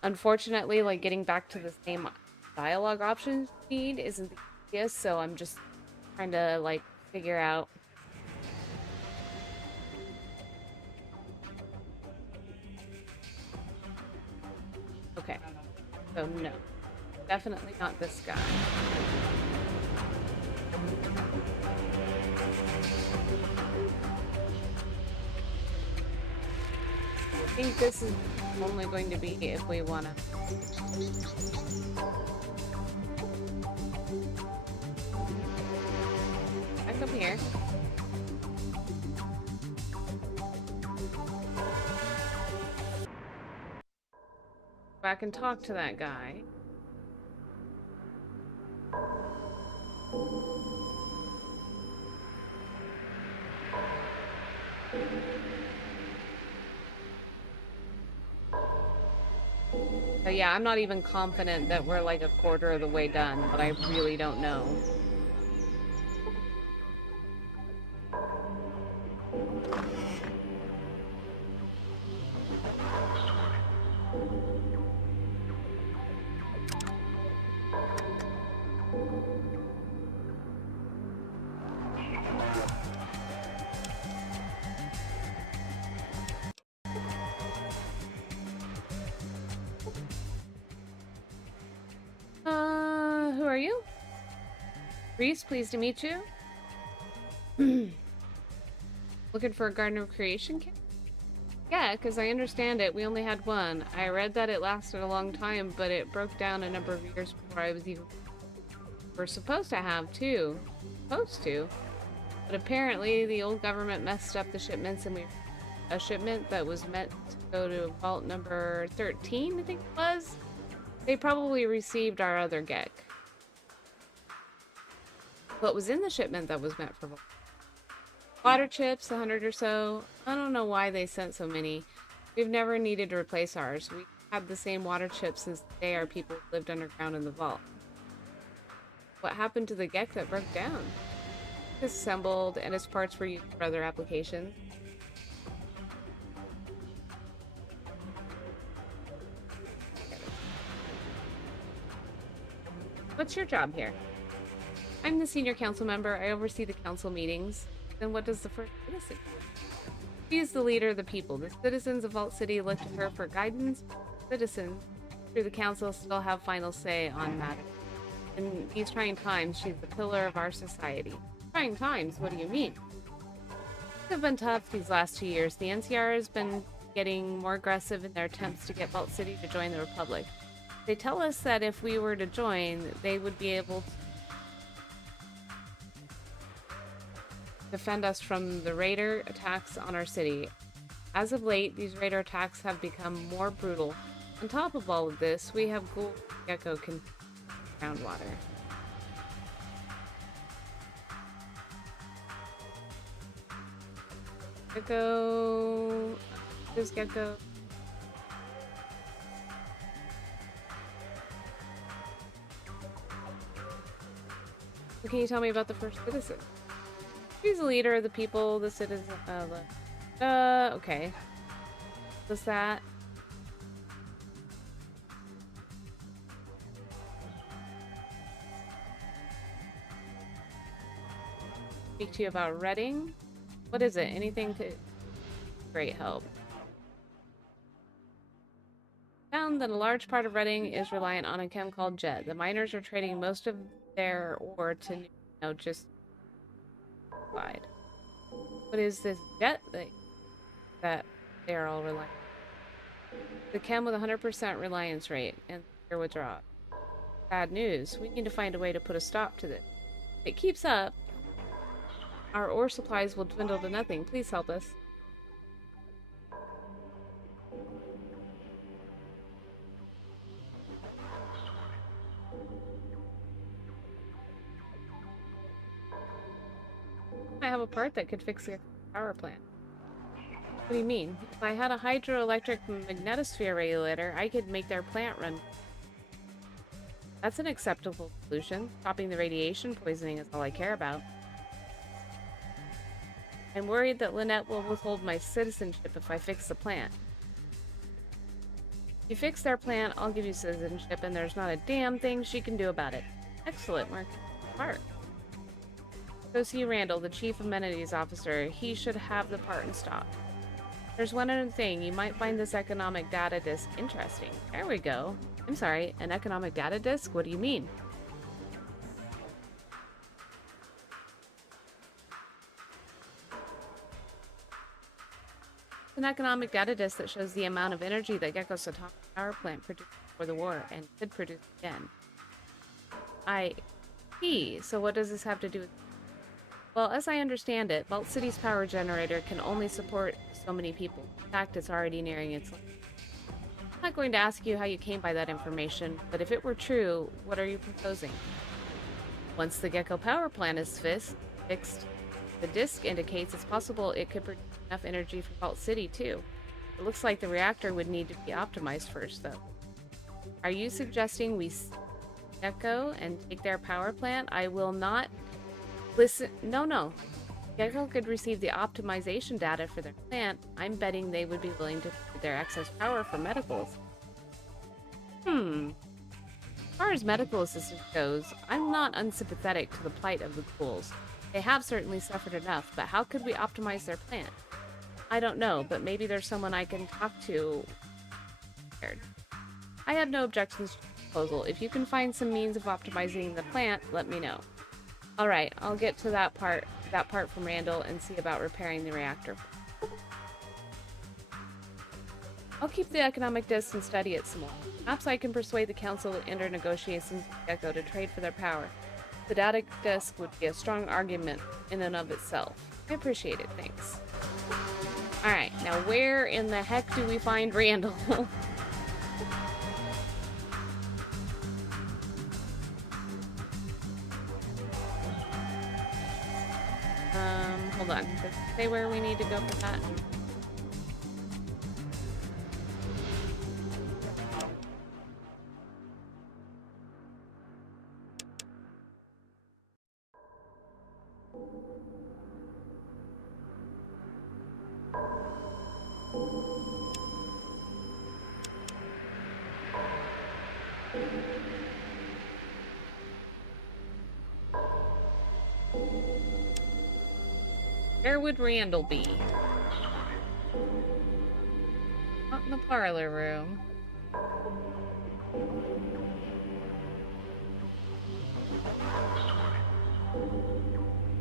unfortunately, like, getting back to the same dialogue option speed isn't the easiest, so I'm just trying to, like, figure out. Okay. So, no. Definitely not this guy. I think this is only going to be if we want to. Back up here. Back and talk to that guy. So yeah, I'm not even confident that we're like a quarter of the way done, but I really don't know. Who are you? Reese, pleased to meet you. Looking for a Garden of Creation kit? Yeah, because I understand it. We only had one. I read that it lasted a long time, but it broke down a number of years before I was even... We're supposed to have two. Supposed to. But apparently the old government messed up the shipments and we... A shipment that was meant to go to vault number 13, I think it was. They probably received our other Gek. What was in the shipment that was meant for vault? Water chips, 100 or so. I don't know why they sent so many. We've never needed to replace ours. We had the same water chips since the day our people lived underground in the vault. What happened to the Gek that broke down? Disassembled, and its parts were used for other applications. What's your job here? I'm the senior council member. I oversee the council meetings. Then what does the first citizen do? She is the leader of the people. The citizens of Vault City look to her for guidance. Citizens, through the council, still have final say on matters. In these trying times, she's the pillar of our society. Trying times? What do you mean? They've been tough these last 2 years. The NCR has been getting more aggressive in their attempts to get Vault City to join the Republic. They tell us that if we were to join, they would be able to defend us from the raider attacks on our city. As of late, these raider attacks have become more brutal. On top of all of this, we have ghoul gecko groundwater. Gecko... There's gecko... What can you tell me about the first citizen? He's the leader of the people, the citizen, okay. What's that? Speak to you about Redding? What is it? Anything to... Great help. Found that a large part of Redding is reliant on a chem called Jet. The miners are trading most of their ore to just... What is this Jet that they are all reliant on? The chem with 100% reliance rate and their withdrawal. Bad news. We need to find a way to put a stop to this. If it keeps up, our ore supplies will dwindle to nothing. Please help us. I have a part that could fix a power plant. What do you mean? If I had a hydroelectric magnetosphere regulator, I could make their plant run. That's an acceptable solution. Stopping the radiation poisoning is all I care about. I'm worried that Lynette will withhold my citizenship if I fix the plant. If you fix their plant, I'll give you citizenship, and there's not a damn thing she can do about it. Excellent work. Mark. Go see Randall, the Chief Amenities Officer. He should have the part in stock. There's one other thing. You might find this economic data disk interesting. There we go. I'm sorry, an economic data disk? What do you mean? It's an economic data disk that shows the amount of energy that Gecko's atomic power plant produced before the war and could produce again. I see. So what does this have to do with... Well, as I understand it, Vault City's power generator can only support so many people. In fact, it's already nearing its limit. I'm not going to ask you how you came by that information, but if it were true, what are you proposing? Once the Gecko power plant is fixed, the disk indicates it's possible it could produce enough energy for Vault City, too. It looks like the reactor would need to be optimized first, though. Are you suggesting we Gecko and take their power plant? I will not... Listen, no. Gecko could receive the optimization data for their plant. I'm betting they would be willing to trade their excess power for medicals. As far as medical assistance goes, I'm not unsympathetic to the plight of the ghouls. They have certainly suffered enough, but how could we optimize their plant? I don't know, but maybe there's someone I can talk to. I have no objections to the proposal. If you can find some means of optimizing the plant, let me know. Alright, I'll get to that part from Randall and see about repairing the reactor. I'll keep the economic disc and study it some more. Perhaps I can persuade the council to enter negotiations with Gecko to trade for their power. The data disc would be a strong argument in and of itself. I appreciate it, thanks. Alright, now where in the heck do we find Randall? Hold on. Does it say where we need to go for that? Where would Randall be? Not in the parlor room.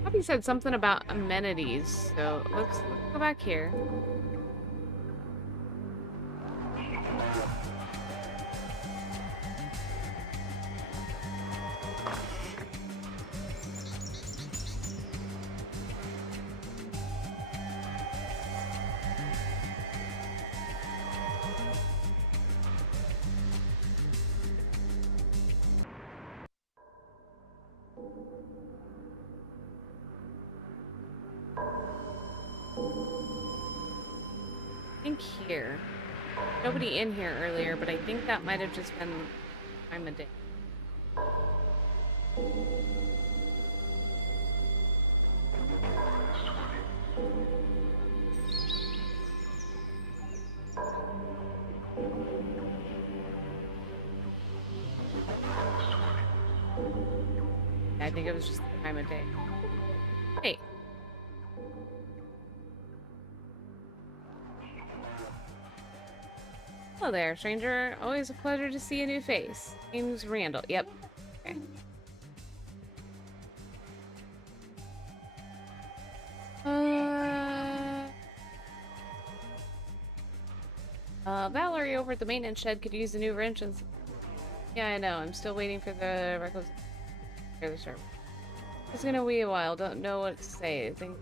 Bobby said something about amenities, so let's go back here. I think here. Nobody in here earlier, but I think that might have just been the time of day. I think it was just the time of day. Hey. Hello there, stranger. Always a pleasure to see a new face. Name's Randall. Yep. Okay. Valerie over at the maintenance shed could use a new wrench and... Yeah, I know. I'm still waiting for the records. It's gonna be a while. Don't know what to say. I think...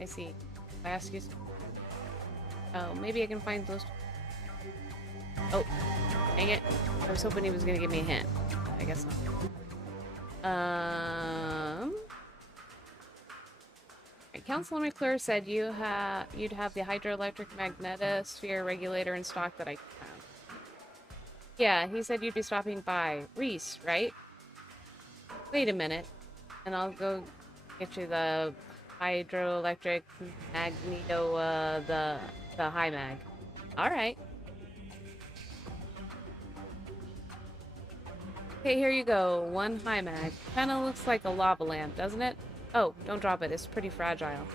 I see. I ask you... Oh, maybe I can find those... Oh, dang it. I was hoping he was gonna give me a hint. I guess not. Right, Councilor McClure said you'd have the hydroelectric magnetosphere regulator in stock that I found. Yeah, he said you'd be stopping by. Reese, right? Wait a minute. And I'll go get you the hydroelectric magneto, the high mag. Alright. Okay, here you go. One high mag. Kinda looks like a lava lamp, doesn't it? Oh, don't drop it. It's pretty fragile.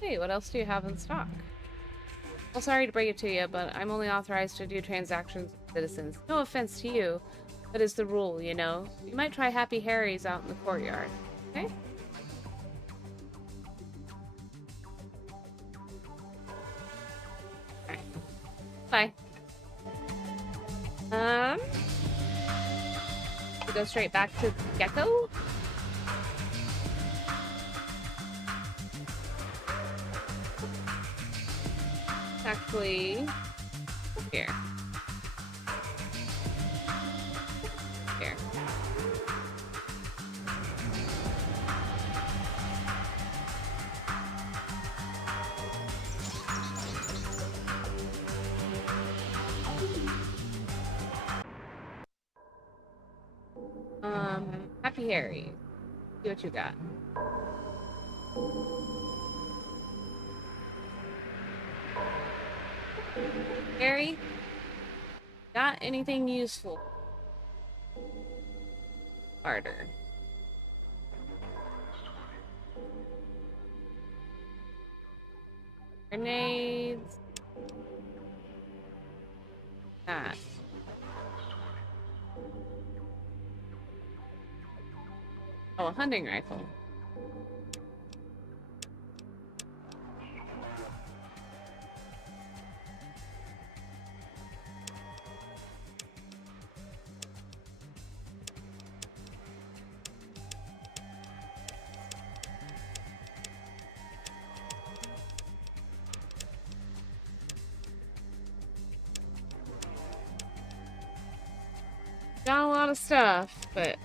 Hey, what else do you have in stock? Well, sorry to break it to you, but I'm only authorized to do transactions with citizens. No offense to you, but it's the rule, you know? You might try Happy Harry's out in the courtyard. Okay? Alright. Bye. We go straight back to Gecko? Actually, here. Here. Happy Harry. See what you got. Harry? Got anything useful? Harder. Grenades. That. Oh, a hunting rifle. lot of stuff, but...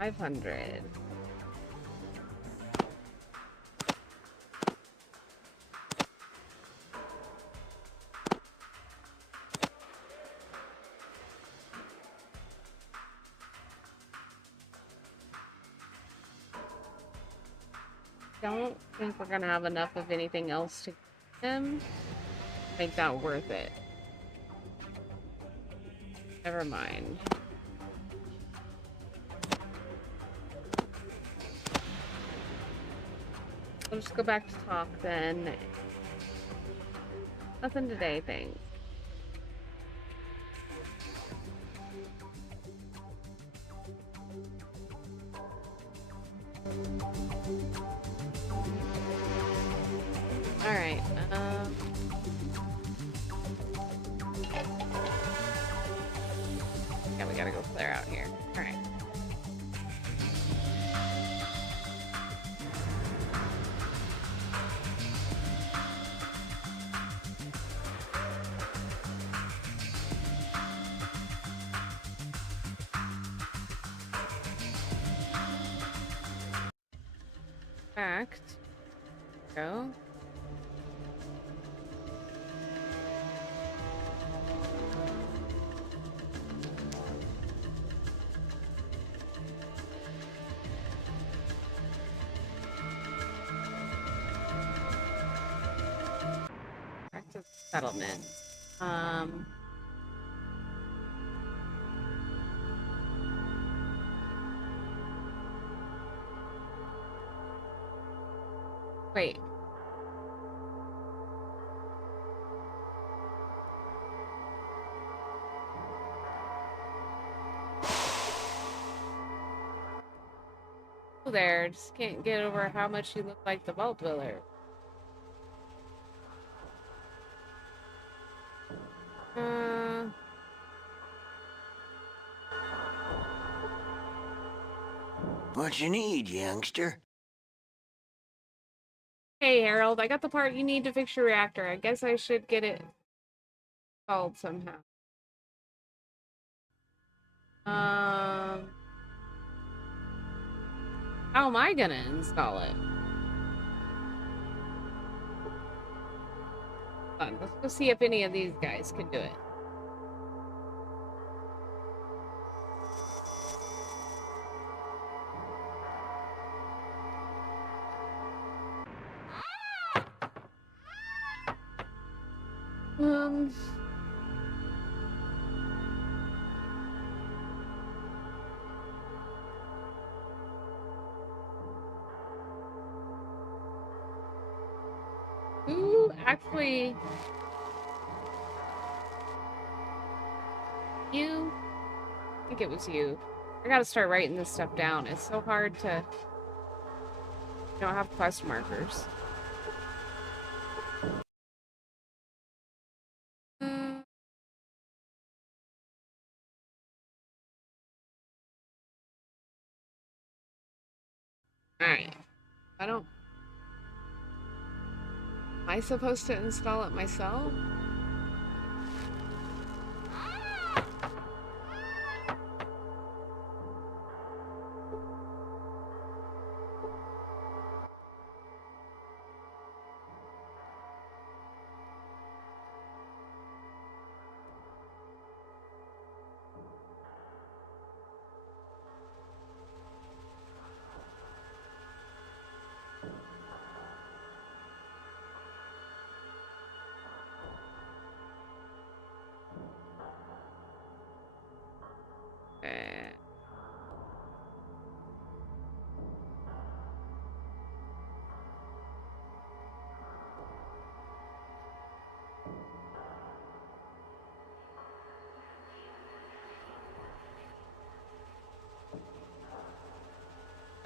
$500. Don't think we're gonna have enough of anything else to get them. Make that worth it. Never mind. I'll just go back to talk then. Nothing today, thanks. Alright, yeah, we gotta go clear out here. Alright. Fact. Go. Back to settlement. Wait. Oh, there. Just can't get over how much you look like the Vault Dweller. What you need, youngster? Hey, Harold, I got the part you need to fix your reactor. I guess I should get it installed somehow. How am I gonna install it? Hold on, let's go see if any of these guys can do it. Who actually... You? I think it was you. I gotta start writing this stuff down. It's so hard to... don't have quest markers. Alright. I don't... Am I supposed to install it myself?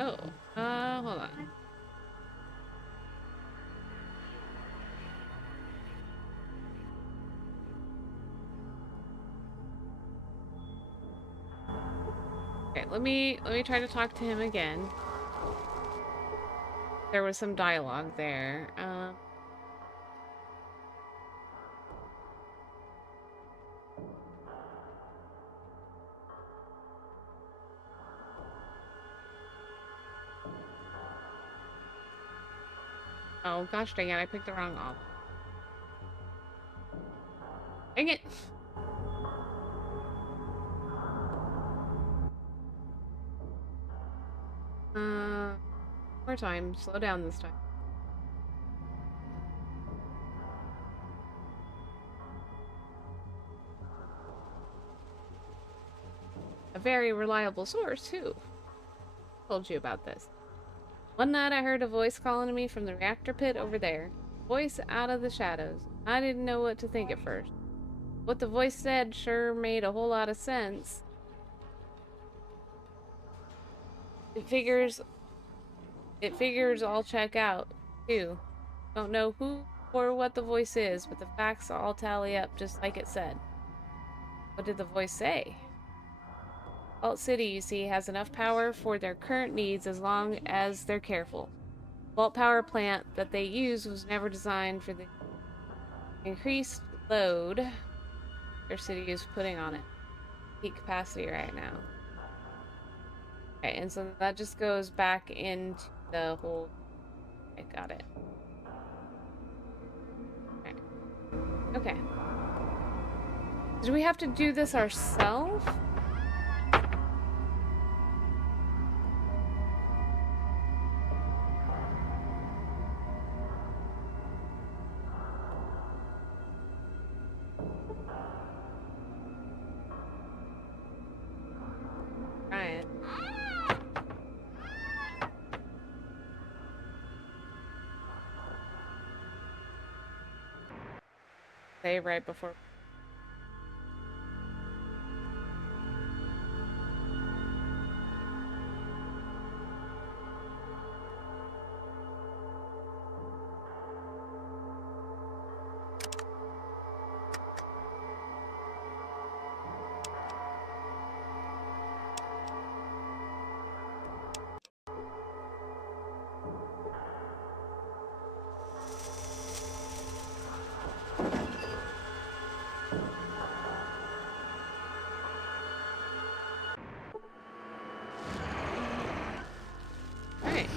Oh, hold on. Okay, let me try to talk to him again. there was some dialogue there. Oh gosh dang it, I picked the wrong op. Dang it! More time. Slow down this time. A very reliable source, too. Told you about this. One night I heard a voice calling to me from the reactor pit over there. Voice out of the shadows. I didn't know what to think at first. What the voice said sure made a whole lot of sense. It figures all check out, too. Don't know who or what the voice is, but the facts all tally up just like it said. What did the voice say? Vault City, you see, has enough power for their current needs as long as they're careful. Vault power plant that they use was never designed for the increased load their city is putting on it. Peak capacity right now. Okay, and so that just goes back into the whole... I got it. Okay. Okay. Do we have to do this ourselves? Right. Say right before. Alright.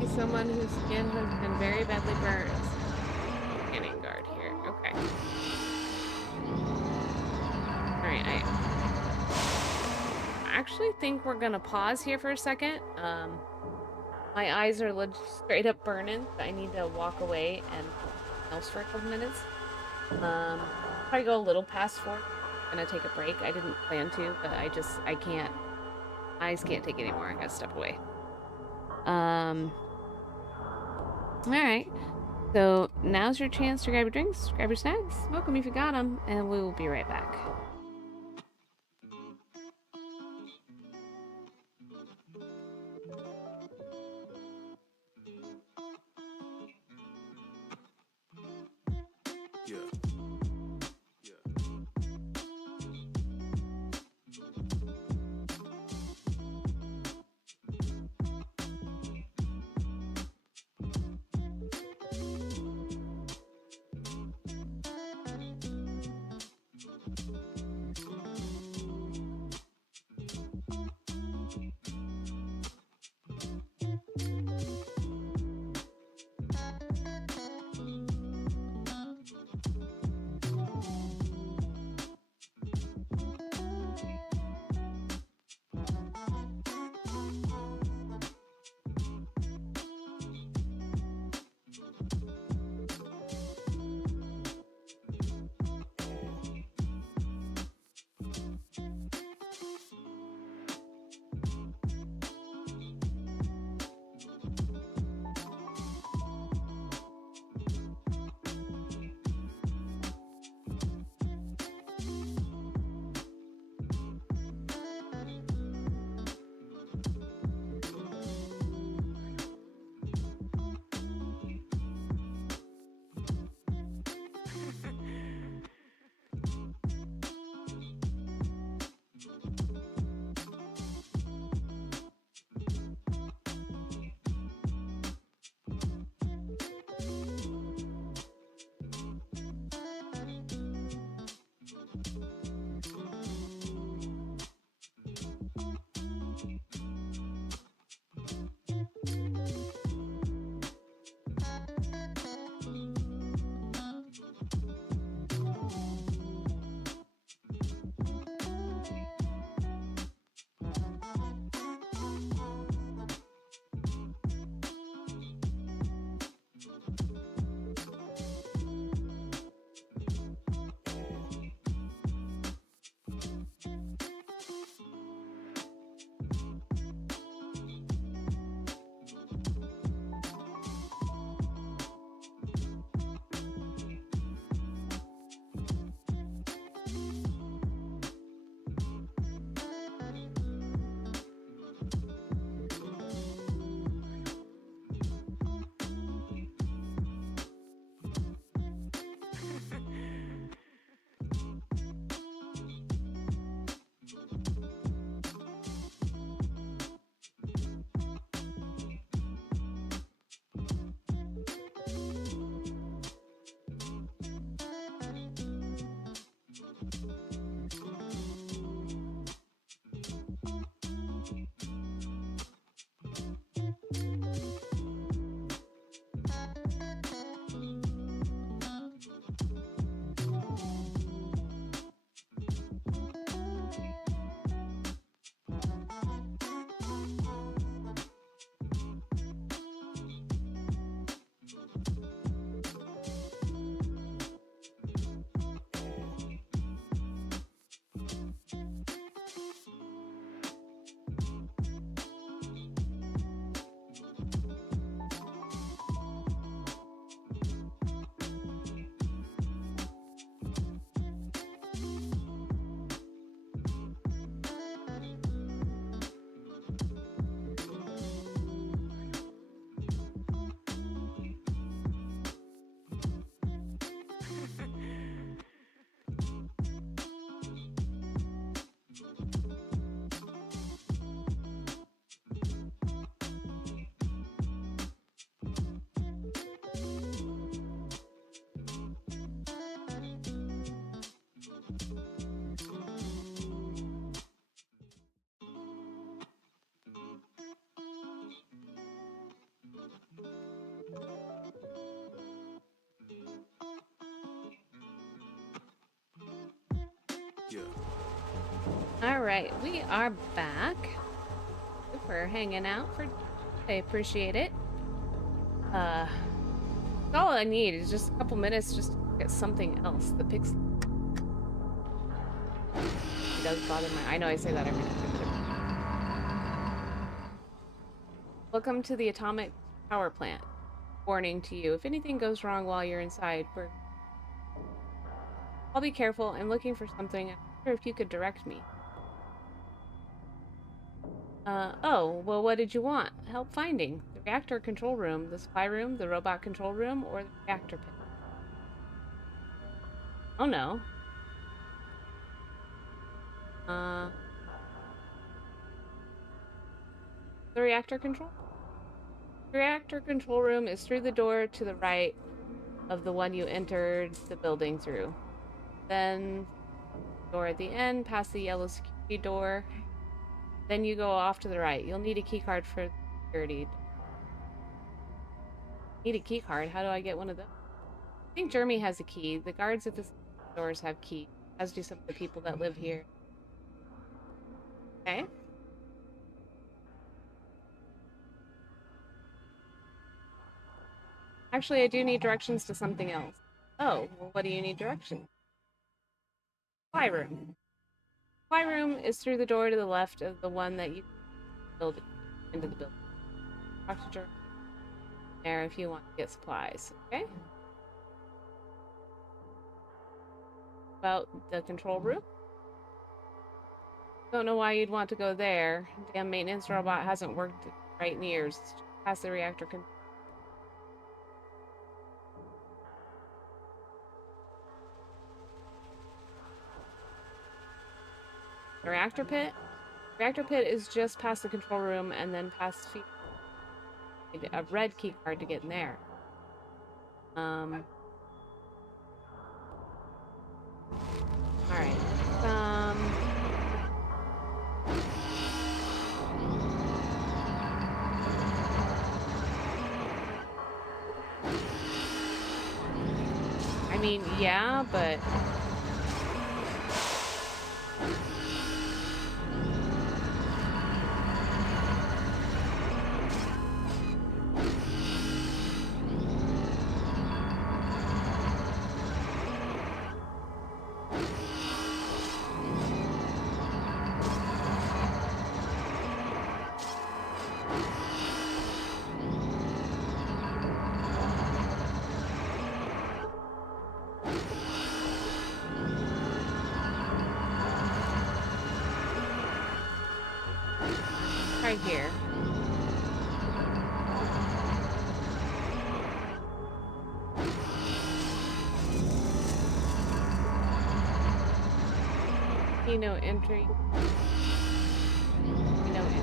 He's someone whose skin has been very badly burned. Scanning guard here. Okay. Alright, I actually think we're gonna pause here for a second. My eyes are straight up burning. I need to walk away and else for a couple minutes. Probably go a little past 4. I'm gonna take a break. I didn't plan to, but I can't. Eyes can't take it anymore. I gotta step away. Alright. So now's your chance to grab your drinks, grab your snacks, smoke them if you got them, and we will be right back. All right, we are back. Thank you for hanging out for. I appreciate it. All I need is just a couple minutes just to get something else. The pixel. It does bother my. I know I say that every time. Welcome to the atomic power plant. Warning to you: if anything goes wrong while you're inside, I'll be careful. I'm looking for something. I'm not sure if you could direct me. Oh, well, what did you want? Help finding the reactor control room, the spy room, the robot control room, or the reactor pit? Oh no. The reactor control? The reactor control room is through the door to the right of the one you entered the building through. Then, door at the end, past the yellow security door. Then you go off to the right. You'll need a key card for the security. Need a key card? How do I get one of those? I think Jeremy has a key. The guards at the doors have keys, as do some of the people that live here. Okay. Actually, I do need directions to something else. Oh, well, what do you need directions? Spy room. Spy room is through the door to the left of the one that you build into the building. Talk to Jeremy there if you want to get supplies, okay? About the control room? Don't know why you'd want to go there. Damn maintenance robot hasn't worked right in years. It's just past the reactor control. The reactor pit? Reactor pit is just past the control room and then past a red key card to get in there. Alright. I mean, yeah, but right here. No entry. No entry.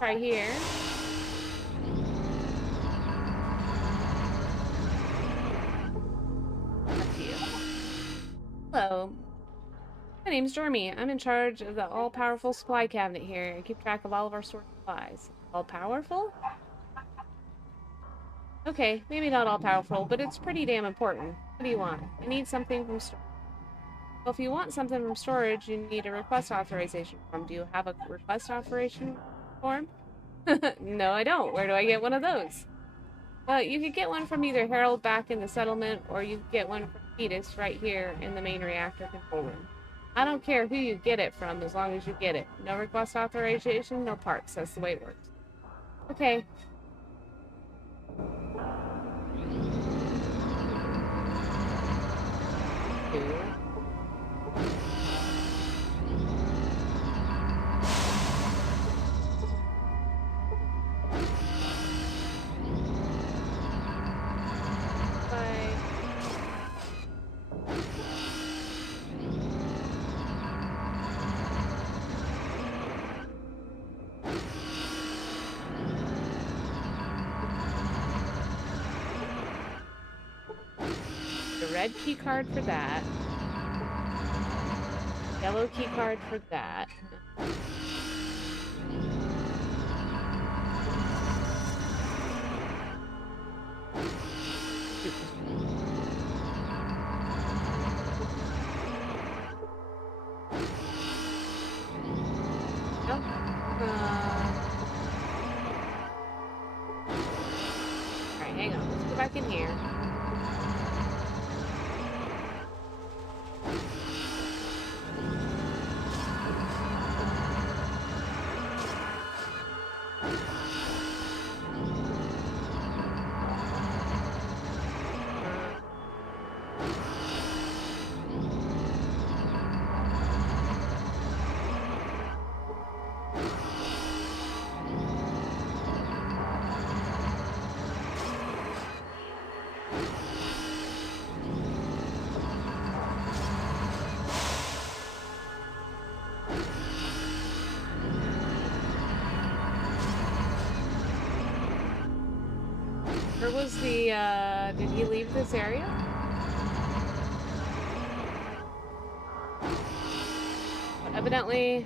Right here. Hello. My name's Jeremy. I'm in charge of the all-powerful supply cabinet here. I keep track of all of our stored supplies. All-powerful? Okay, maybe not all-powerful, but it's pretty damn important. What do you want? I need something from storage. Well, if you want something from storage, you need a request authorization form. Do you have a request authorization form? No, I don't. Where do I get one of those? Well, you could get one from either Harold back in the settlement, or you could get one from Fetus right here in the main reactor control room. I don't care who you get it from, as long as you get it. No request authorization, no parts. That's the way it works. Okay. Red key card for that. Yellow key card for that. hang on. Let's go back in here. Where was the, did he leave this area? But evidently...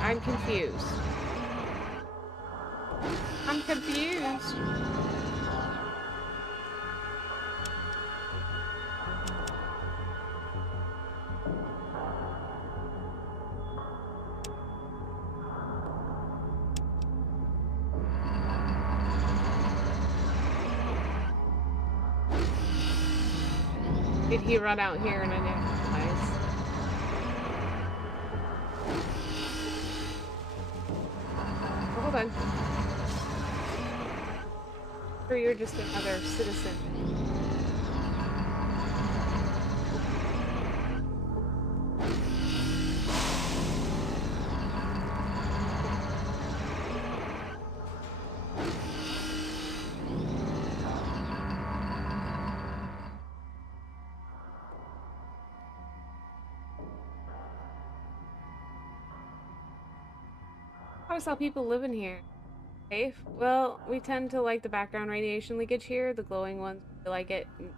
I'm confused. I'm confused. Did he run out here and I didn't realize? Oh, hold on. Or you're just another citizen. I saw people living here. Safe? Well, we tend to like the background radiation leakage here. The glowing ones we like it and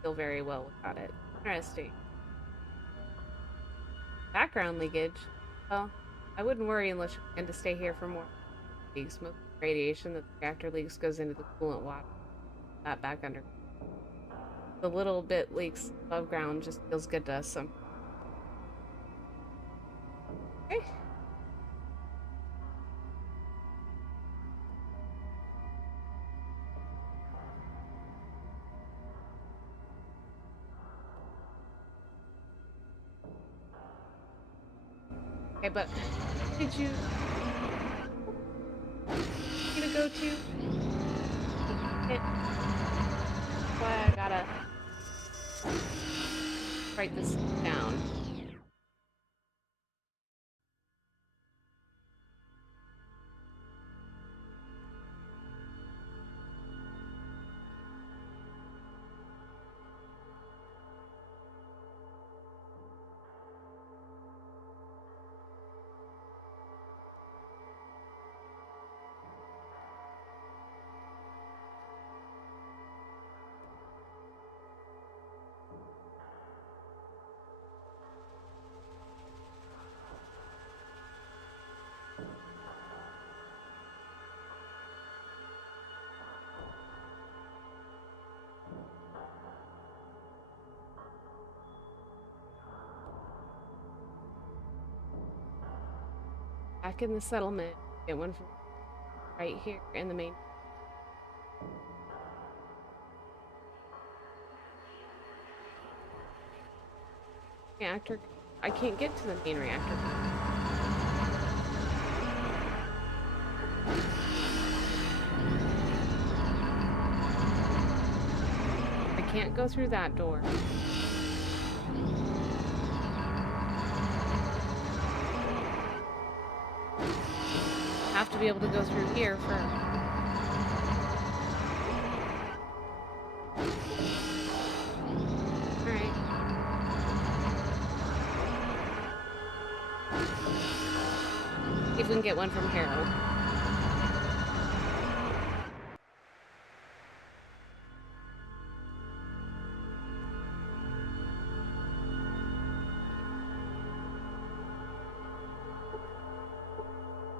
feel very well without it. Interesting. Background leakage? Well, I wouldn't worry unless you plan to stay here for more weeks. Most radiation that the reactor leaks goes into the coolant water. That back under. The little bit leaks above ground just feels good to us some. Okay. Okay, but did you gonna go to? Why I gotta write this down. Back in the settlement, get one from right here in the main reactor. I can't get to the main reactor. I can't go through that door. Have to be able to go through here first. Alright. See if we can get one from Harold.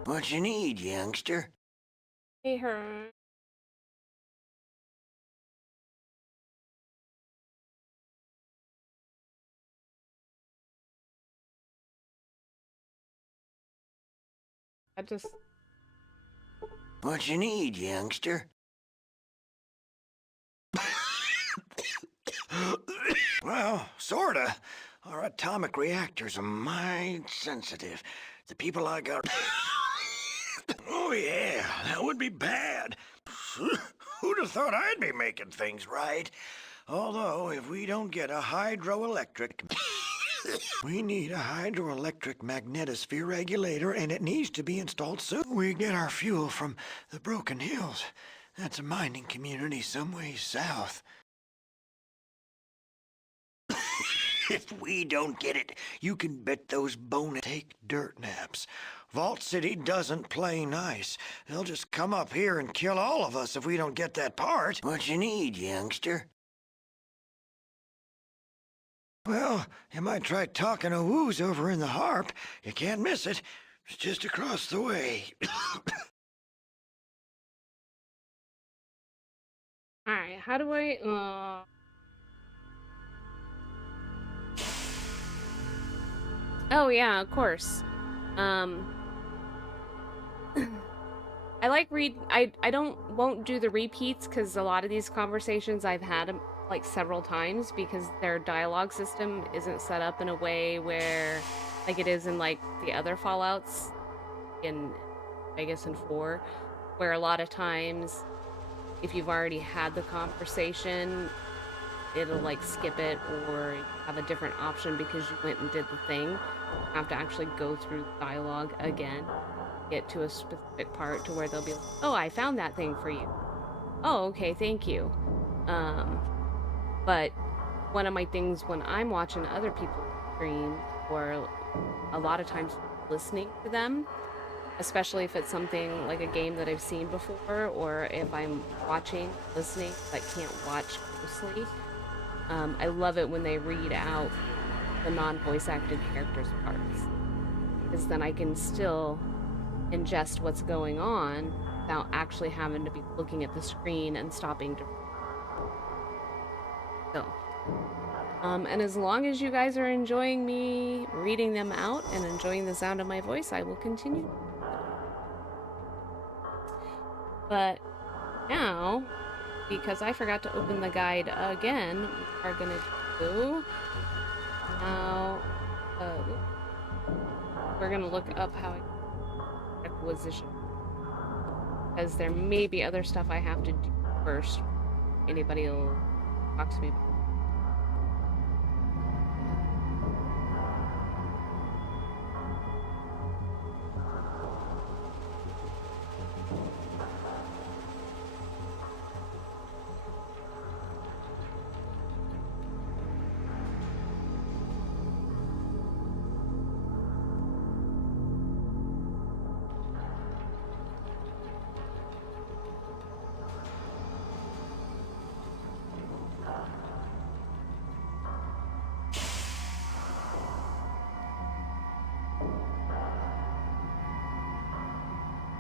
What you need, youngster? Hey, her. That just... What you need, youngster? Well, sorta. Our atomic reactors are mighty sensitive. The people I got... Oh yeah, that would be bad. Who'd have thought I'd be making things right? Although, if we don't get a hydroelectric... We need a hydroelectric magnetosphere regulator, and it needs to be installed soon. We get our fuel from the Broken Hills. That's a mining community some ways south. If we don't get it, you can bet those bones take dirt naps. Vault City doesn't play nice. They'll just come up here and kill all of us if we don't get that part. What you need, youngster? Well, you might try talking to Woos over in the Harp. You can't miss it. It's just across the way. Alright, how do I... Oh yeah, of course. I like I won't do the repeats because a lot of these conversations I've had like several times because their dialogue system isn't set up in a way where like it is in like the other Fallouts in Vegas and 4, where a lot of times if you've already had the conversation, it'll like skip it or have a different option because you went and did the thing. You have to actually go through the dialogue again, get to a specific part to where they'll be like, oh, I found that thing for you. Oh, okay, thank you. But one of my things when I'm watching other people stream, or a lot of times listening to them, especially if it's something like a game that I've seen before, or if I'm watching, listening, but can't watch closely, I love it when they read out the non-voice acted characters' parts, because then I can still ingest what's going on without actually having to be looking at the screen and stopping to... So, and as long as you guys are enjoying me reading them out and enjoying the sound of my voice, I will continue. But now, because I forgot to open the guide again, we are gonna do how we're gonna look up how I acquisition, because there may be other stuff I have to do first. Anybody will talk to me about.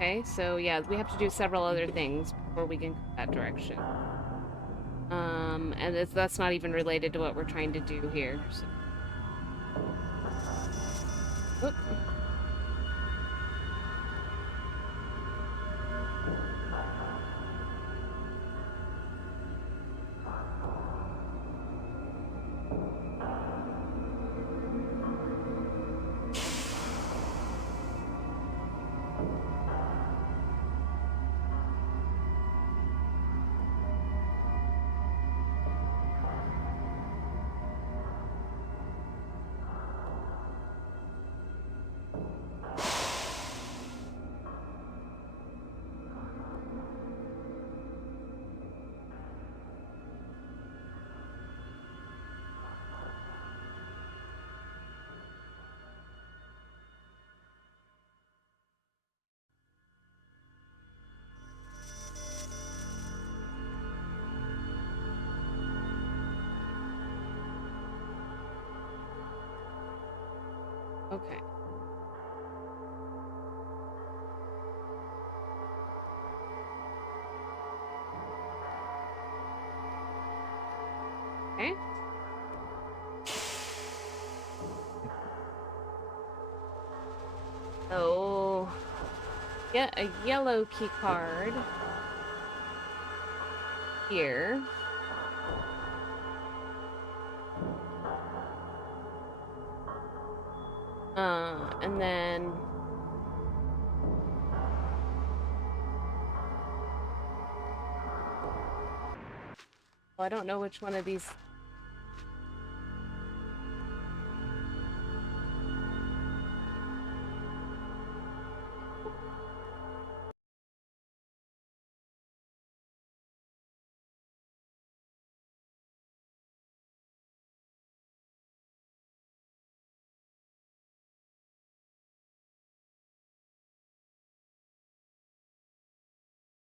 Okay, so yeah, we have to do several other things before we can go that direction. And that's not even related to what we're trying to do here. So. Oop. Okay. Okay. Oh. get a yellow key card here. And then well, I don't know which one of these.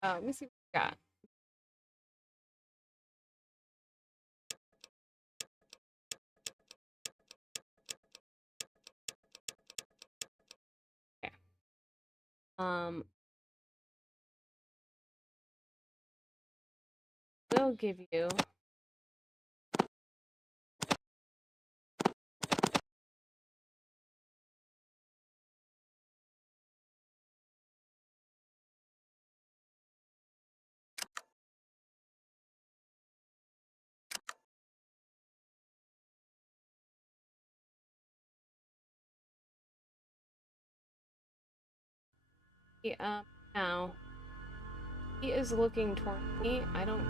Let me see what we got. Okay. We'll give you now he is looking toward me. I don't.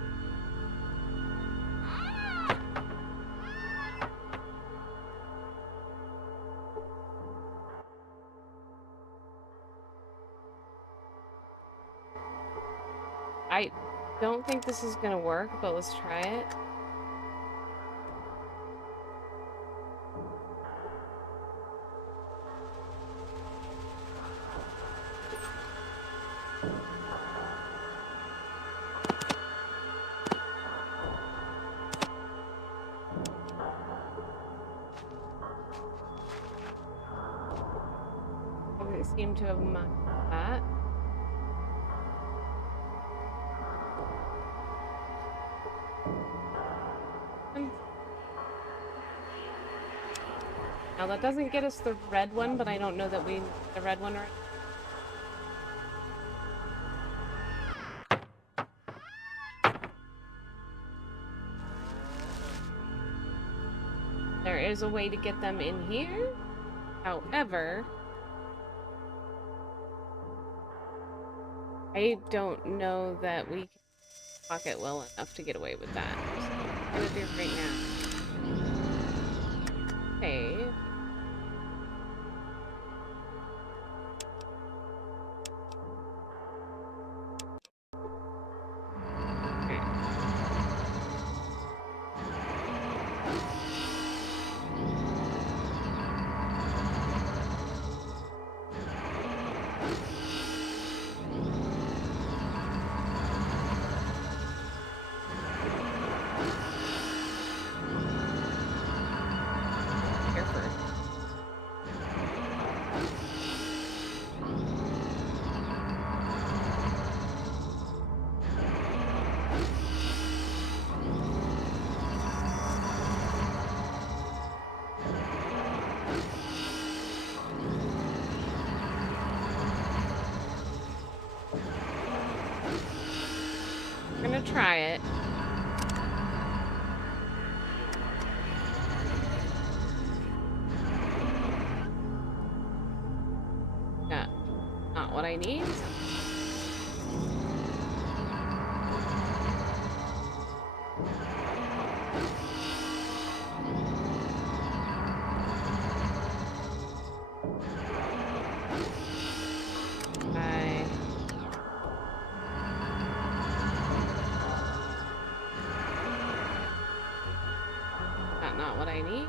I don't think this is gonna work, but let's try it. Doesn't seem to have marked that. Now that doesn't get us the red one, but I don't know that we need the red one right. There is a way to get them in here. However, I don't know that we can pocket well enough to get away with that. So I'm gonna do it right now. Okay. We're gonna try it. Not what I need. Not what I need.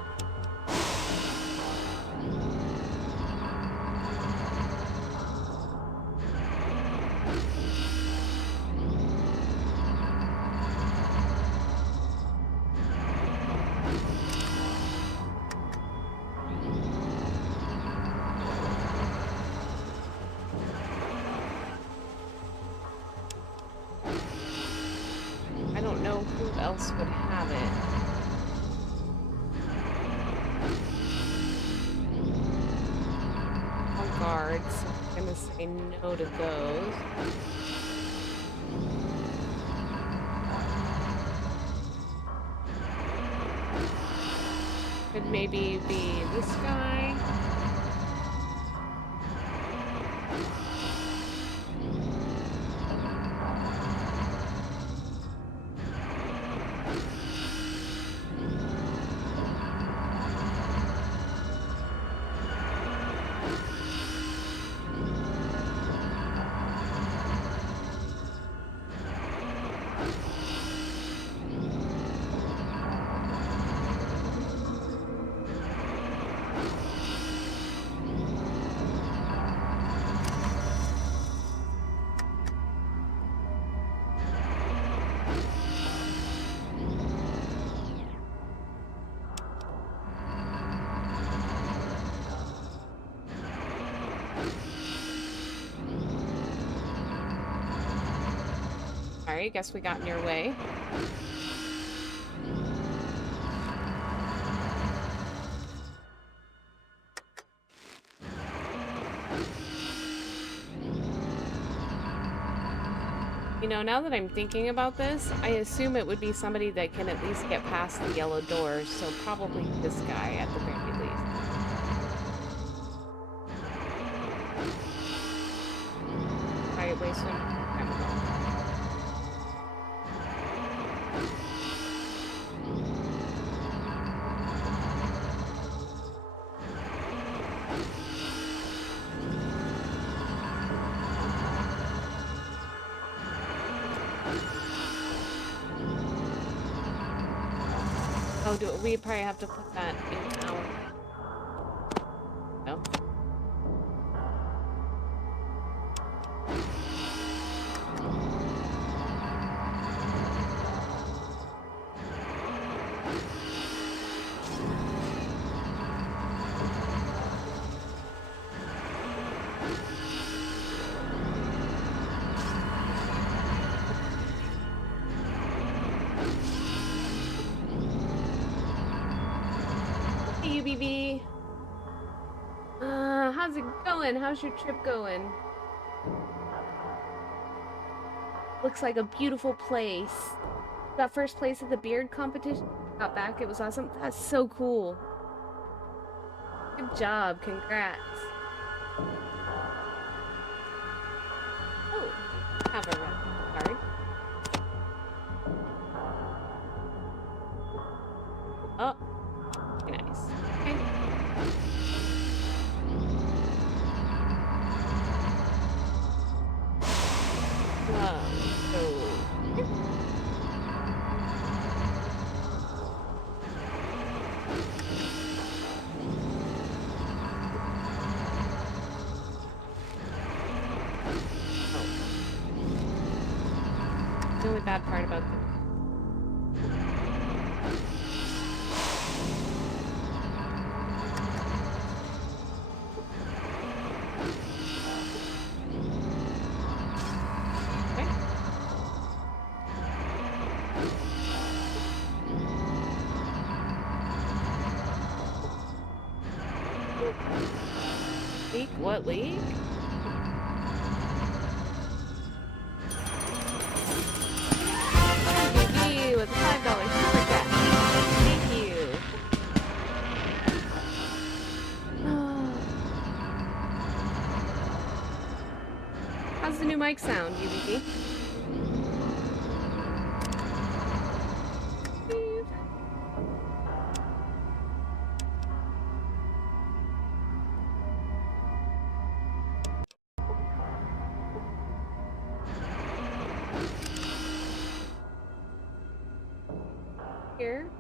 I don't know who else would have it. Guards. gonna say no to those. Could maybe be this guy. Sorry, guess we got in your way. You know, now that I'm thinking about this, I assume it would be somebody that can at least get past the yellow doors, so probably this guy at the very least. Alright, wasting time ago. Oh, do we probably have to put that in our... No? Hey, UBB. How's it going? How's your trip going? Looks like a beautiful place. Got first place at the beard competition. Got back. It was awesome. That's so cool. Good job. Congrats. Oh, have a red card. Oh, very nice. Okay. The only bad part about this. Okay. Leak? What leak? With a $5 super chat. Thank you. How's the new mic sound, UBP? Here.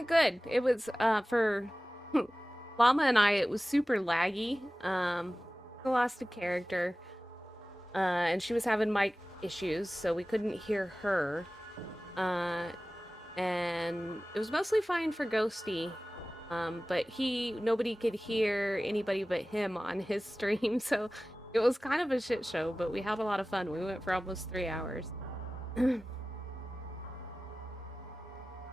went good. It was for Llama and I, it was super laggy. I lost a character. And she was having mic issues, so we couldn't hear her. And it was mostly fine for Ghosty. But nobody could hear anybody but him on his stream, so it was kind of a shit show, but we had a lot of fun. We went for almost 3 hours.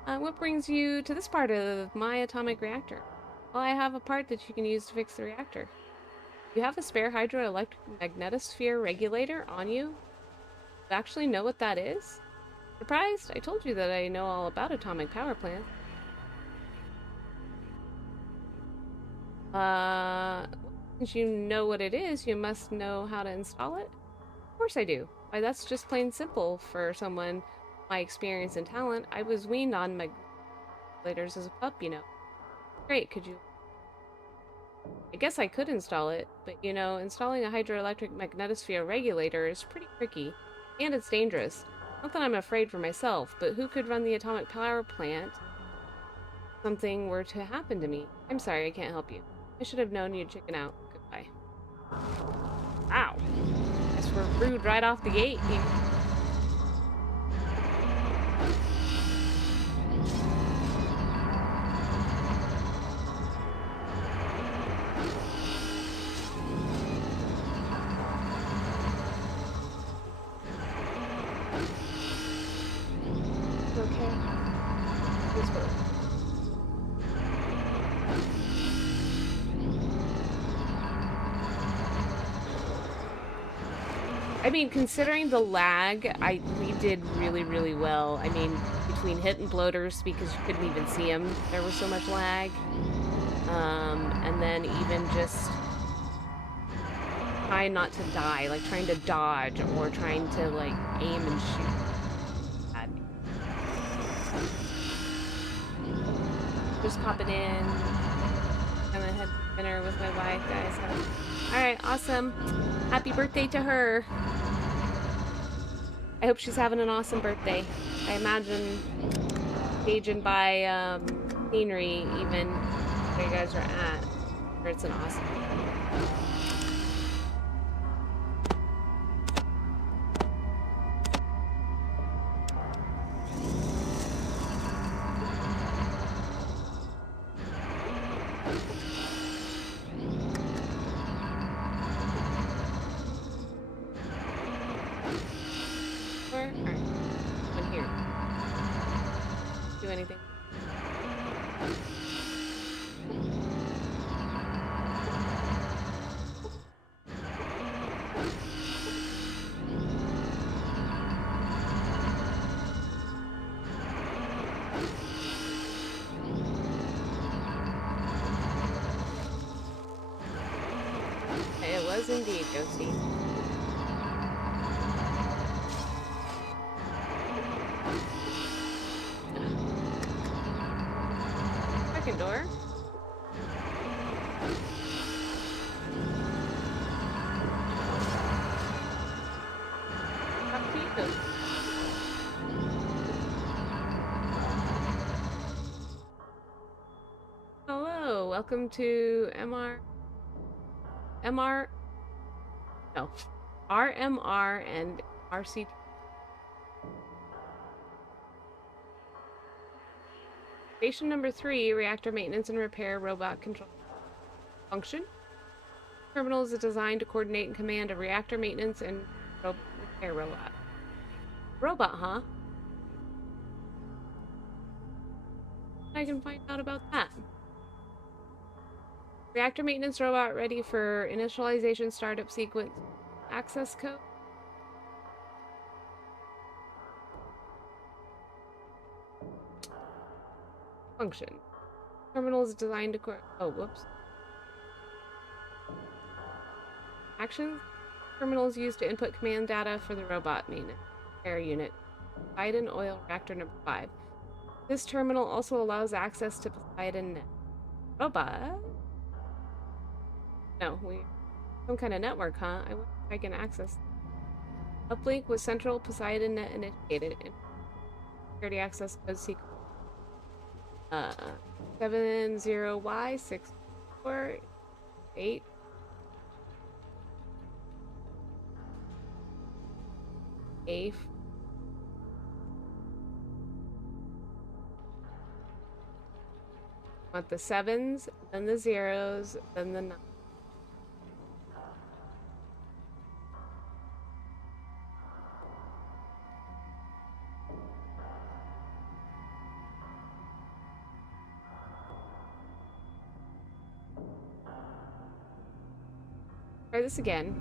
What brings you to this part of my atomic reactor? Well, I have a part that you can use to fix the reactor. You have a spare hydroelectric magnetosphere regulator on you? You actually know what that is? Surprised? I told you that I know all about atomic power plants. Since you know what it is, you must know how to install it? Of course I do. Why, that's just plain simple for someone my experience and talent. I was weaned on regulators as a pup, you know. Great, could you... I guess I could install it, but you know, installing a hydroelectric magnetosphere regulator is pretty tricky, and it's dangerous. Not that I'm afraid for myself, but who could run the atomic power plant if something were to happen to me? I'm sorry, I can't help you. I should have known you'd chicken out. Goodbye. Wow. Guess we're rude right off the gate here. I mean, considering the lag, we did really, really well. I mean, between hit and bloaters, because you couldn't even see them, there was so much lag. And then even just trying not to die, like trying to dodge or trying to like aim and shoot. Just popping in. I'm gonna have dinner with my wife, guys. Alright, awesome. Happy birthday to her. I hope she's having an awesome birthday. I imagine, gauging by scenery, even where you guys are at, where it's an awesome. Indeed, Ghosty. Second door. Up to you. Hello, welcome to RMR and RCT. Station number 3, reactor maintenance and repair robot control function. Terminal is designed to coordinate and command a reactor maintenance and repair robot. Robot, huh? I can find out about that. Reactor maintenance robot ready for initialization startup sequence. Access code. Function. Terminal is designed to oh, whoops. Actions. Terminal is used to input command data for the robot maintenance repair unit. Poseidon Oil Reactor number 5. This terminal also allows access to Poseidon Net. Robot? No, some kind of network, huh? I wonder if I can access. Uplink with Central Poseidon Net initiated. Security access code sequence. Uh, 70Y64 8. A. Want the sevens, then the zeros, then the nine. Try this again.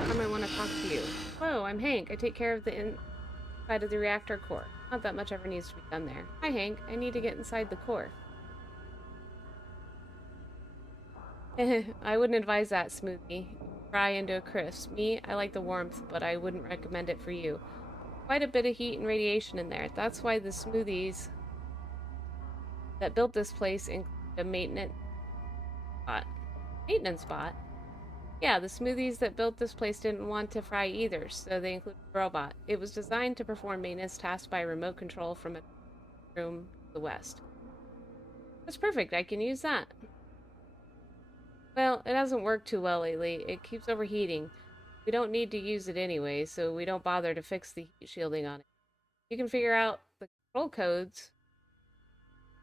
I might want to talk to you. Hello, I'm Hank. I take care of the inside of the reactor core. Not that much ever needs to be done there. Hi, Hank. I need to get inside the core. I wouldn't advise that, Smoothie. Fry into a crisp. Me, I like the warmth, but I wouldn't recommend it for you. Quite a bit of heat and radiation in there. That's why the smoothies that built this place include a maintenance spot. Maintenance spot? Yeah, the smoothies that built this place didn't want to fry either, so they included a robot. It was designed to perform maintenance tasks by remote control from a room to the west. That's perfect, I can use that. Well, it hasn't worked too well lately. It keeps overheating. We don't need to use it anyway, so we don't bother to fix the heat shielding on it. You can figure out the control codes.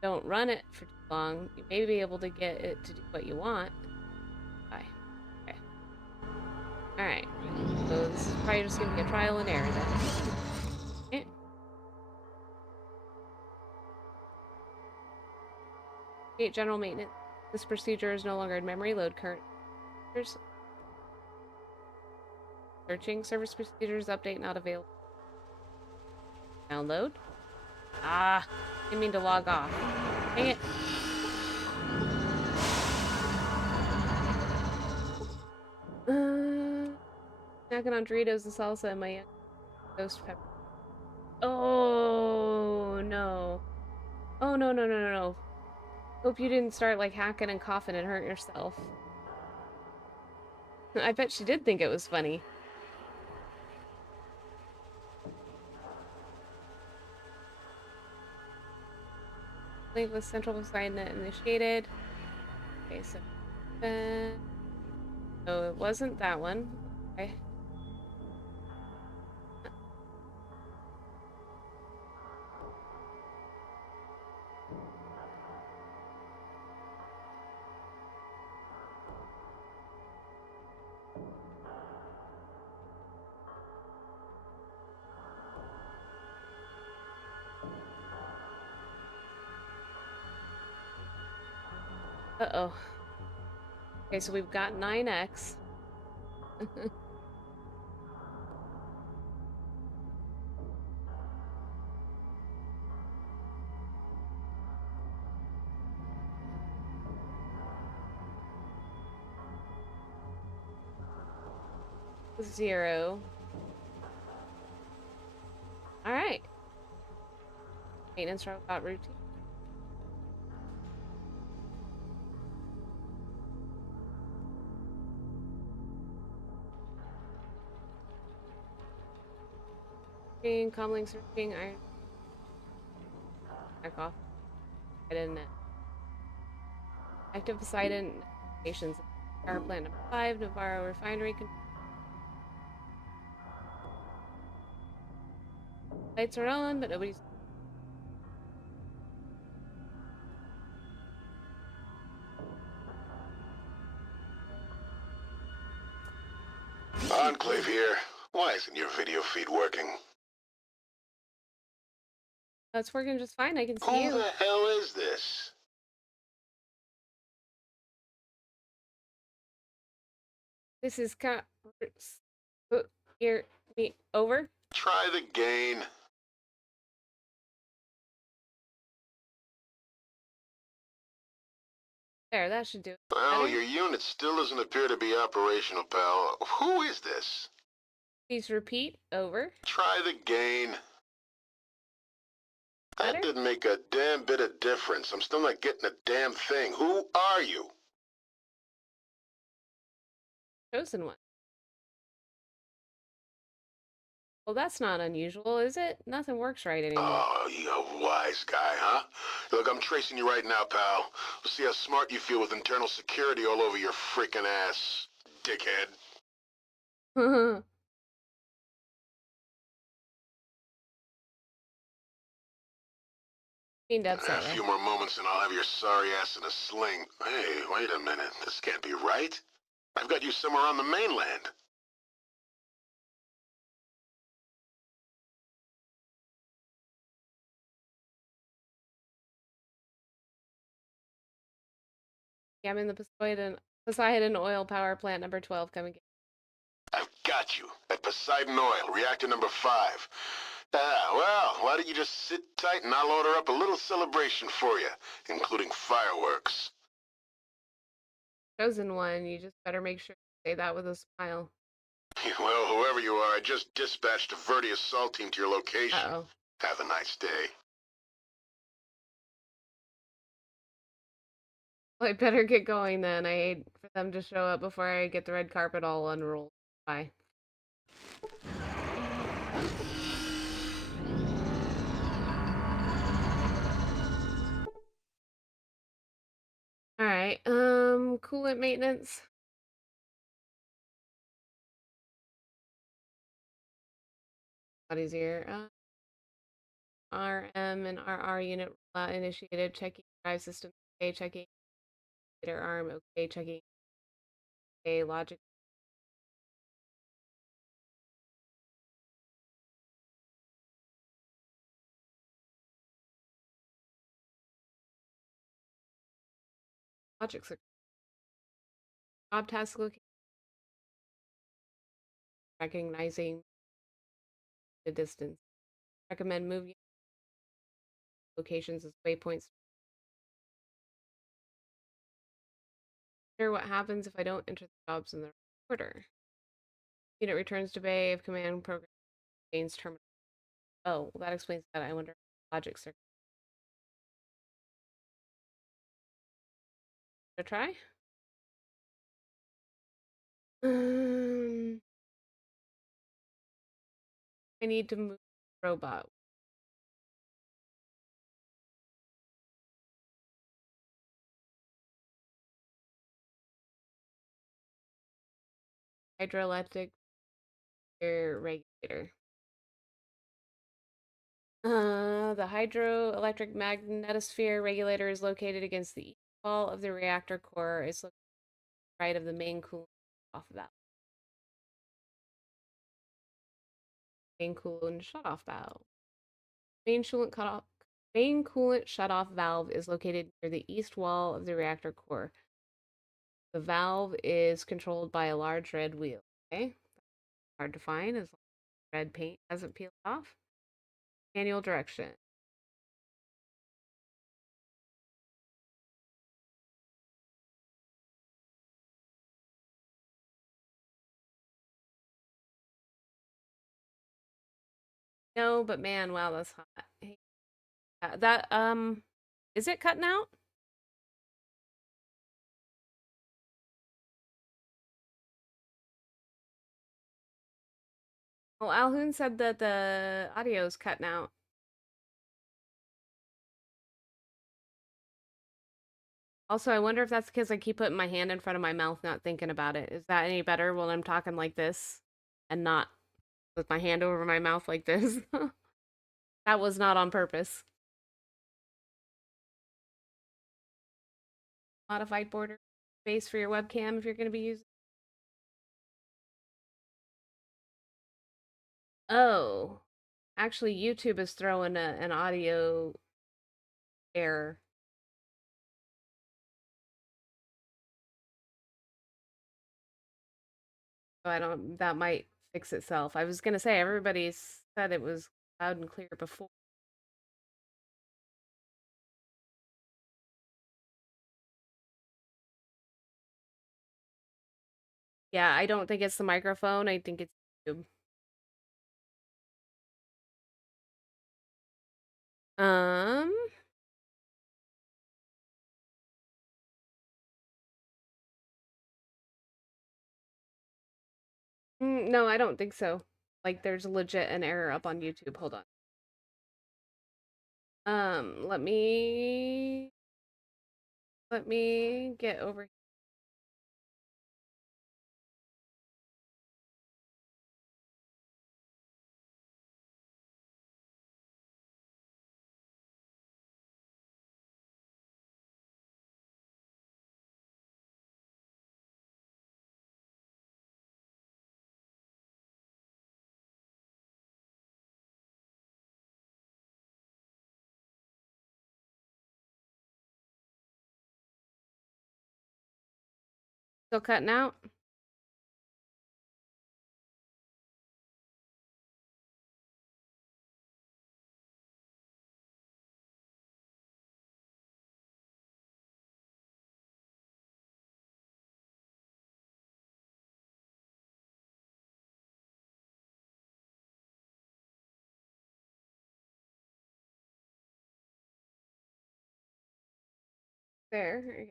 Don't run it for too long. You may be able to get it to do what you want. Bye. Okay. Alright. So this is probably just going to be a trial and error then. Okay. Create general maintenance. This procedure is no longer in memory. Load current procedures. Searching. Service procedures update not available. Download. Ah, I didn't mean to log off. Dang it. Snacking on Doritos and salsa and my young ghost pepper. Oh no. Oh no no no no no. Hope you didn't start like hacking and coughing and hurt yourself. I bet she did think it was funny. Link with central assignment initiated. Okay, so oh, it wasn't that one. Okay. Uh-oh. Okay, so we've got 9x. Zero. Alright. Maintenance robot routine. Comlink searching, iron. Back off. I didn't. Active Poseidon stations. Power plant number 5, Navarro refinery. Lights are on, but nobody's. Enclave here. Why isn't your video feed working? It's working just fine. I can see Who you. the hell is this? This is here me over. Try the gain. There, that should do it. Well, Better? your unit still doesn't appear to be operational, pal. Who is this? Please repeat. Over. Try the gain. That Better? didn't make a damn bit of difference. I'm still not getting a damn thing. Who are you? Chosen one. Well, that's not unusual, is it? Nothing works right anymore. Oh, you a wise guy, huh? Look, I'm tracing you right now, pal. We'll see how smart you feel with internal security all over your freaking ass, dickhead. Mean to A upset few you. more moments and I'll have your sorry ass in a sling. Hey, wait a minute. This can't be right. I've got you somewhere on the mainland. Yeah, I'm in the Poseidon oil power plant number 12 coming. I've got you. At Poseidon Oil, reactor number 5. Well, why don't you just sit tight and I'll order up a little celebration for you, including fireworks. Chosen one, you just better make sure you say that with a smile. Well, whoever you are, I just dispatched a Verdi assault team to your location. Uh-oh. Have a nice day. Well, I better get going then. I hate for them to show up before I get the red carpet all unrolled. Bye. Alright, coolant maintenance. What is here? RM and RR unit initiated. Checking drive system. Okay, checking later arm. Okay, checking. Okay, logic. Logic circuit. Job task location. Recognizing the distance. Recommend moving locations as waypoints. Consider what happens if I don't enter the jobs in the order. Unit returns to bay if command program gains terminal. Oh, well, that explains that. I wonder logic circuit. Should I try? Um, I need to move the robot. Hydroelectric air regulator. The hydroelectric magnetosphere regulator is located against the east wall of the reactor core. It's located right of the main coolant off valve. Main coolant shutoff valve. Main coolant cutoff. Main coolant shutoff valve is located near the east wall of the reactor core. The valve is controlled by a large red wheel. Okay, hard to find as long as red paint hasn't peeled off. Manual direction. No, but man, wow, that's hot. Hey, that is it cutting out? Well, Alhoon said that the audio's cutting out. Also, I wonder if that's because I keep putting my hand in front of my mouth, not thinking about it. Is that any better when I'm talking like this and not with my hand over my mouth like this? That was not on purpose. Modified border space for your webcam if you're going to be using. Oh, actually, YouTube is throwing an audio error. So I don't, that might fix itself. I was gonna say everybody said it was loud and clear before. Yeah, I don't think it's the microphone. I think it's YouTube. Um, no, I don't think so. Like there's legit an error up on YouTube. Hold on. Let me get over here. Still cutting out? There.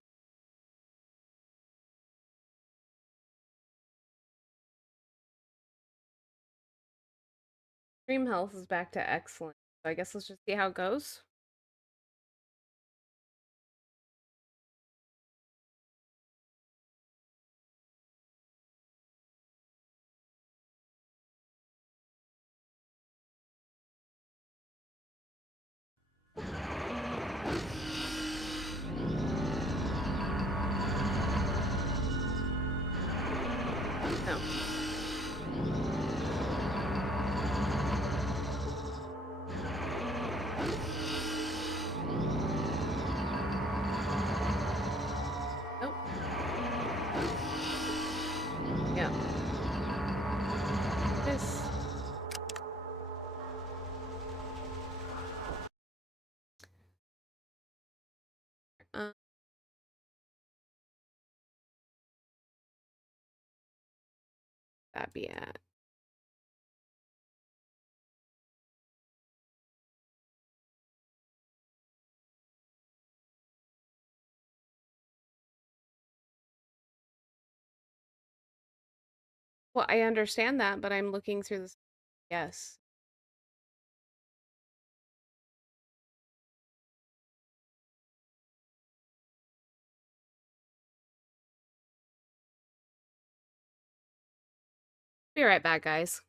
Stream health is back to excellent. So I guess let's just see how it goes. No. Nope. Yeah. This. Uh, that be at. Well, I understand that, but I'm looking through this. Yes. Be right back, guys.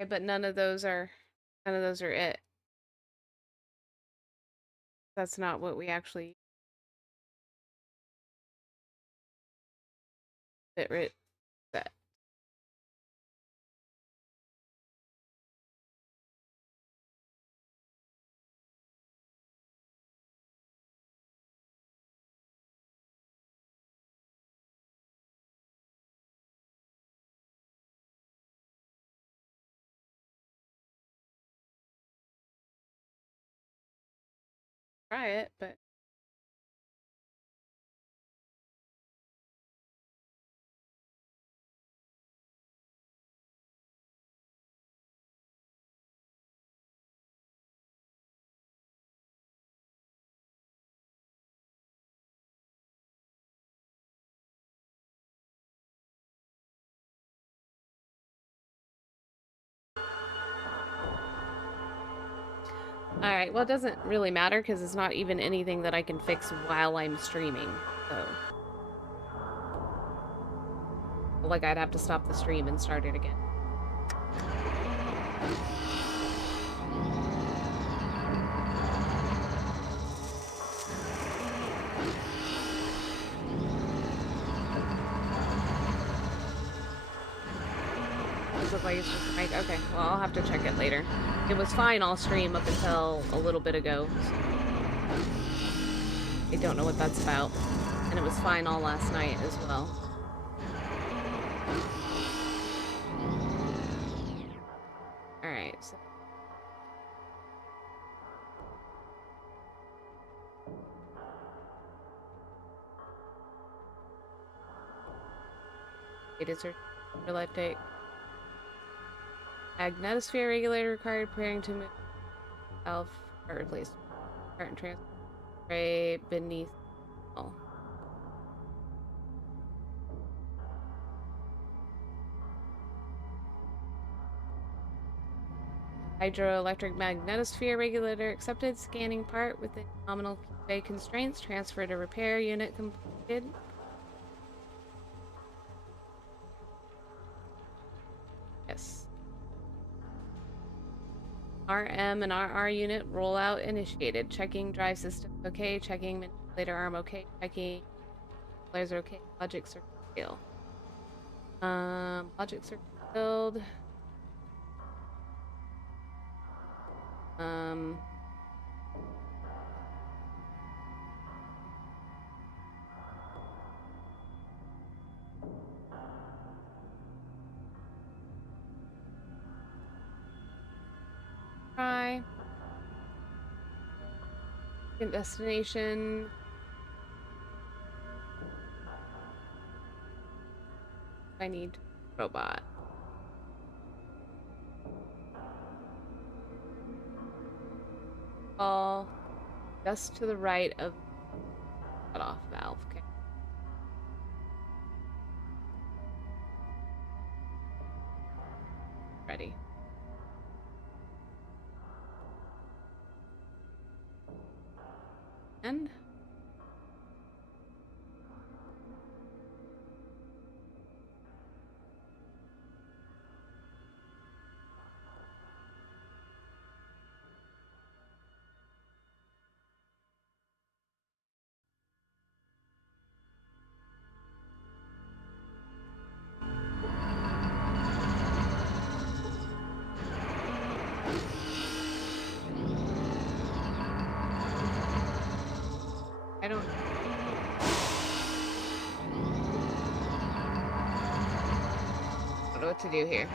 Okay, but none of those are it. That's not what we actually bit rit set. Try it, but Alright, well, it doesn't really matter because it's not even anything that I can fix while I'm streaming, so. Like, I'd have to stop the stream and start it again. Does it look like it's just a mic? Okay, well, I'll have to check it later. It was fine all stream up until a little bit ago. So I don't know what that's about. And it was fine all last night as well. Alright, so. It is her electric magnetosphere regulator required preparing to move self or replace current transfer beneath. Oh. Hydroelectric magnetosphere regulator accepted. Scanning part within nominal bay constraints. Transfer to repair unit completed. Yes. RM and RR unit rollout initiated. Checking drive system okay. Checking manipulator arm okay. Checking lasers okay. Logic circuit fail. Logic circuit filled. Try. Destination. I need robot. All just to the right of cutoff valve. Okay. Ready. And I don't know what to do here.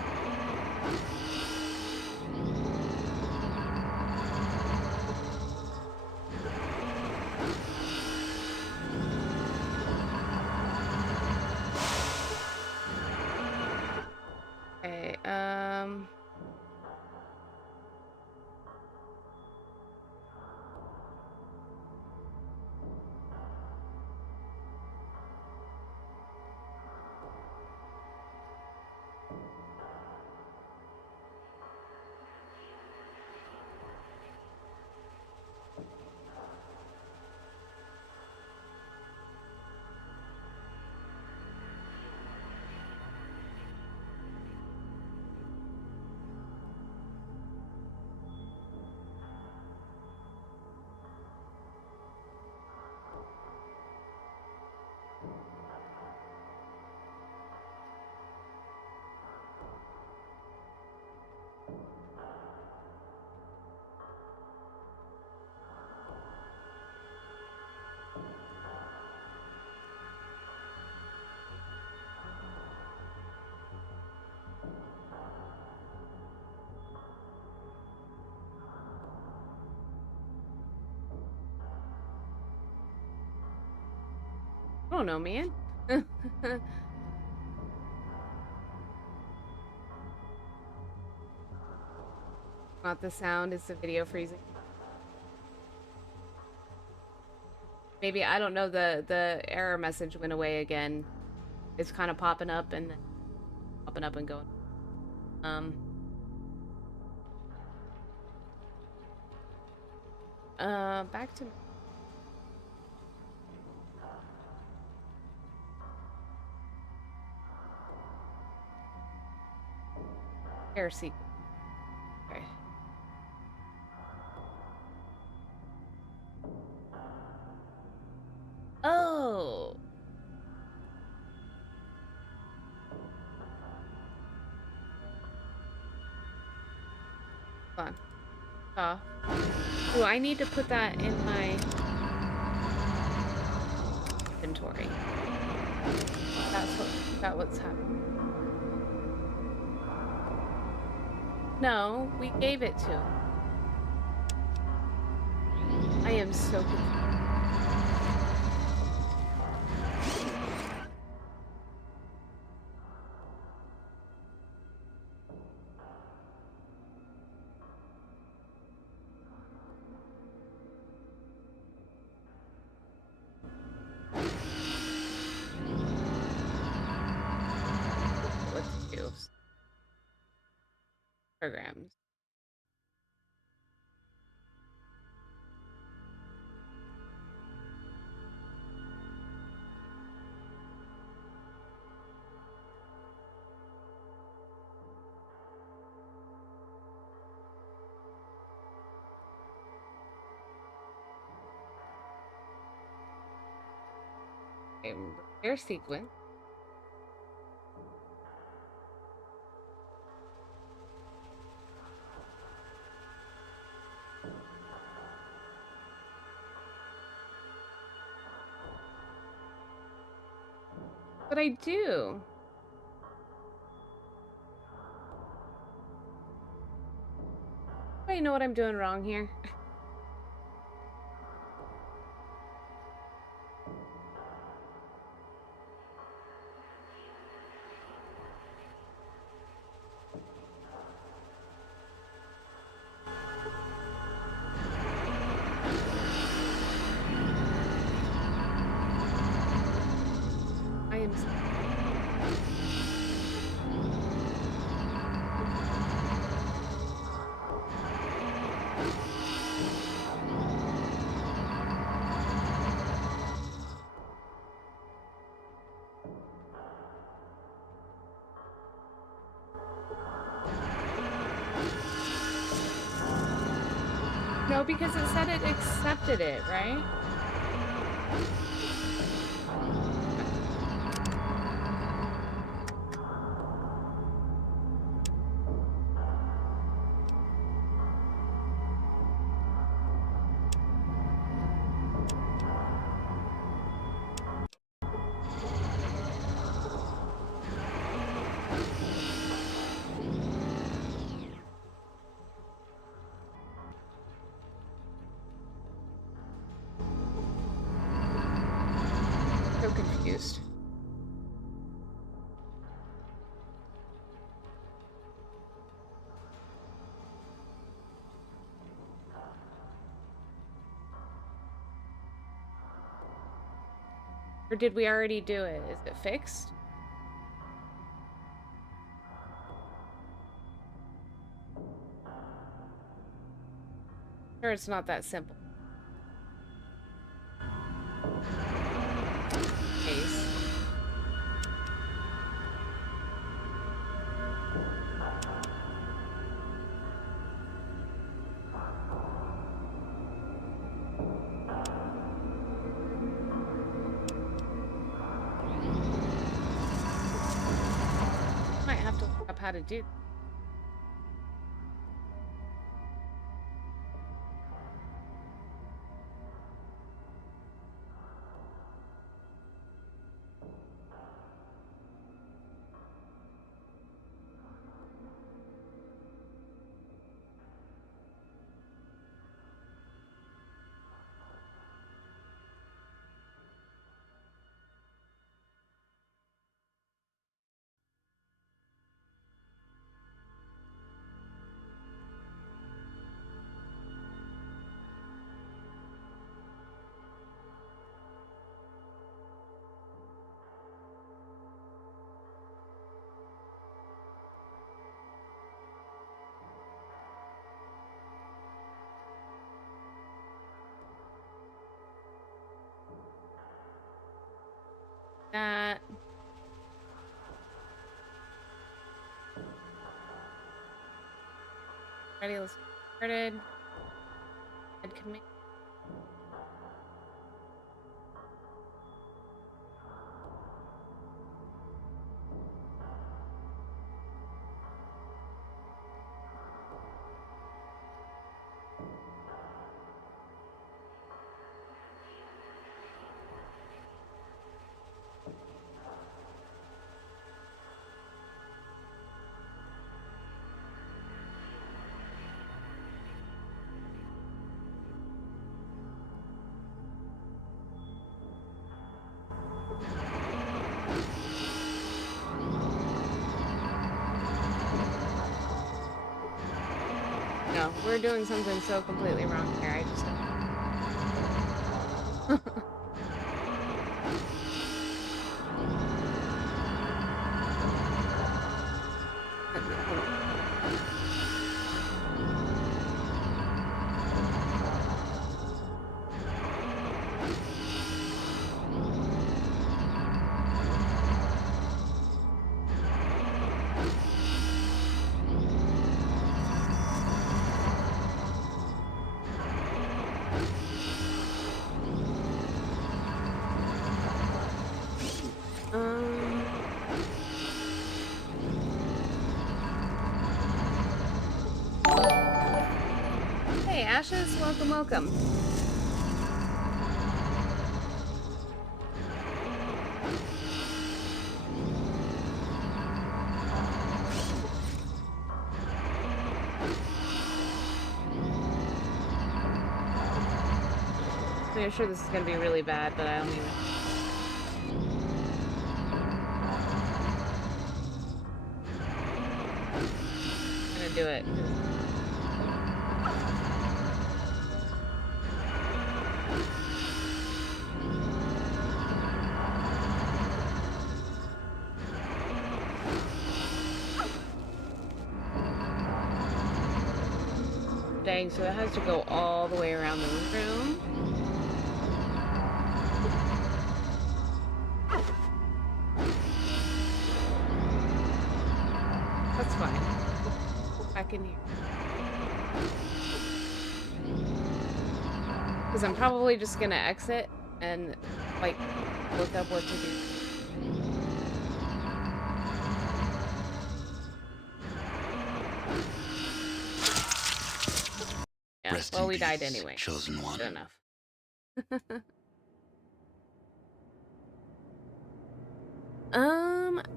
Okay, I don't know, man. Not the sound, it's the video freezing. Maybe, I don't know, the error message went away again. It's kind of popping up and then popping up and going. Back to air sequence. Okay. Oh. Hold on. Off. Oh, I need to put that in my inventory. That's what's happening. No, we gave it to him. I am so confused. What to do? Programs. Repair sequence. But I do. I know what I'm doing wrong here. I am. No, because it said it accepted it, right? So confused. Or did we already do it? Is it fixed? Or it's not that simple. Case. Might have to look up how to do. Ready, let's get started. Add command. No, we're doing something so completely wrong here. I just don't. Hey, Ashes, welcome, welcome. I mean, I'm sure this is gonna be really bad, but I don't even. I'm gonna do it. Dang, so it has to go all the way around the room. That's fine. Back in here. Because I'm probably just gonna exit and, like, look up what to do. Yeah, Rest well, in we died peace, anyway. chosen one. Good enough.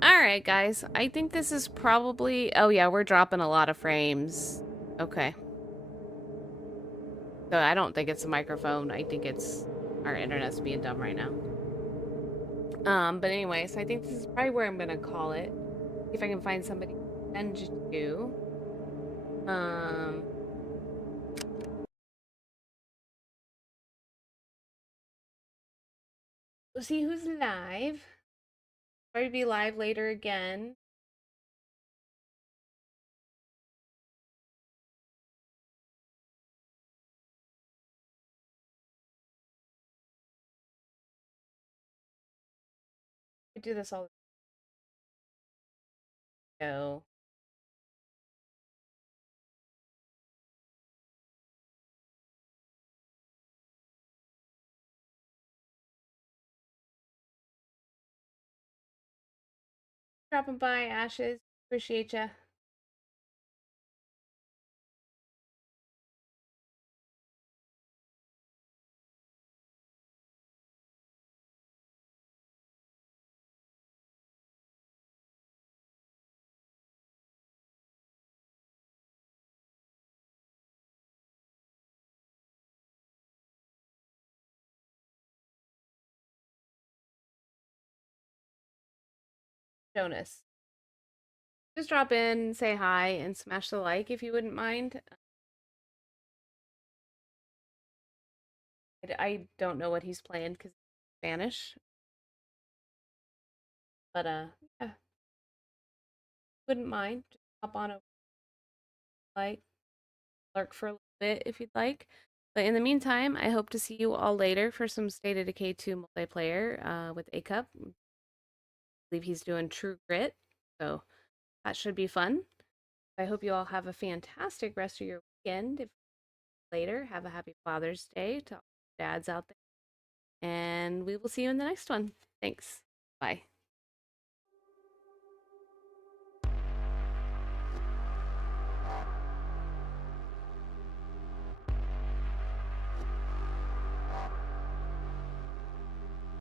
Alright, guys. I think this is probably... Oh, yeah, we're dropping a lot of frames. Okay. So I don't think it's a microphone. I think it's our internet's being dumb right now. But anyways, I think this is probably where I'm gonna call it. See if I can find somebody to send to. We'll see who's live. Probably be live later again. We do this all the time. Dropping by, Ashes. Appreciate ya. Jonas. Just drop in, say hi, and smash the like if you wouldn't mind. I don't know what he's playing because Spanish. But yeah, wouldn't mind. Just hop on a like, lurk for a little bit if you'd like. But in the meantime, I hope to see you all later for some State of Decay 2 multiplayer with A Cup. I believe he's doing True Grit, so that should be fun. I hope you all have a fantastic rest of your weekend. If later, have a happy Father's Day to all the dads out there. And we will see you in the next one. Thanks. Bye.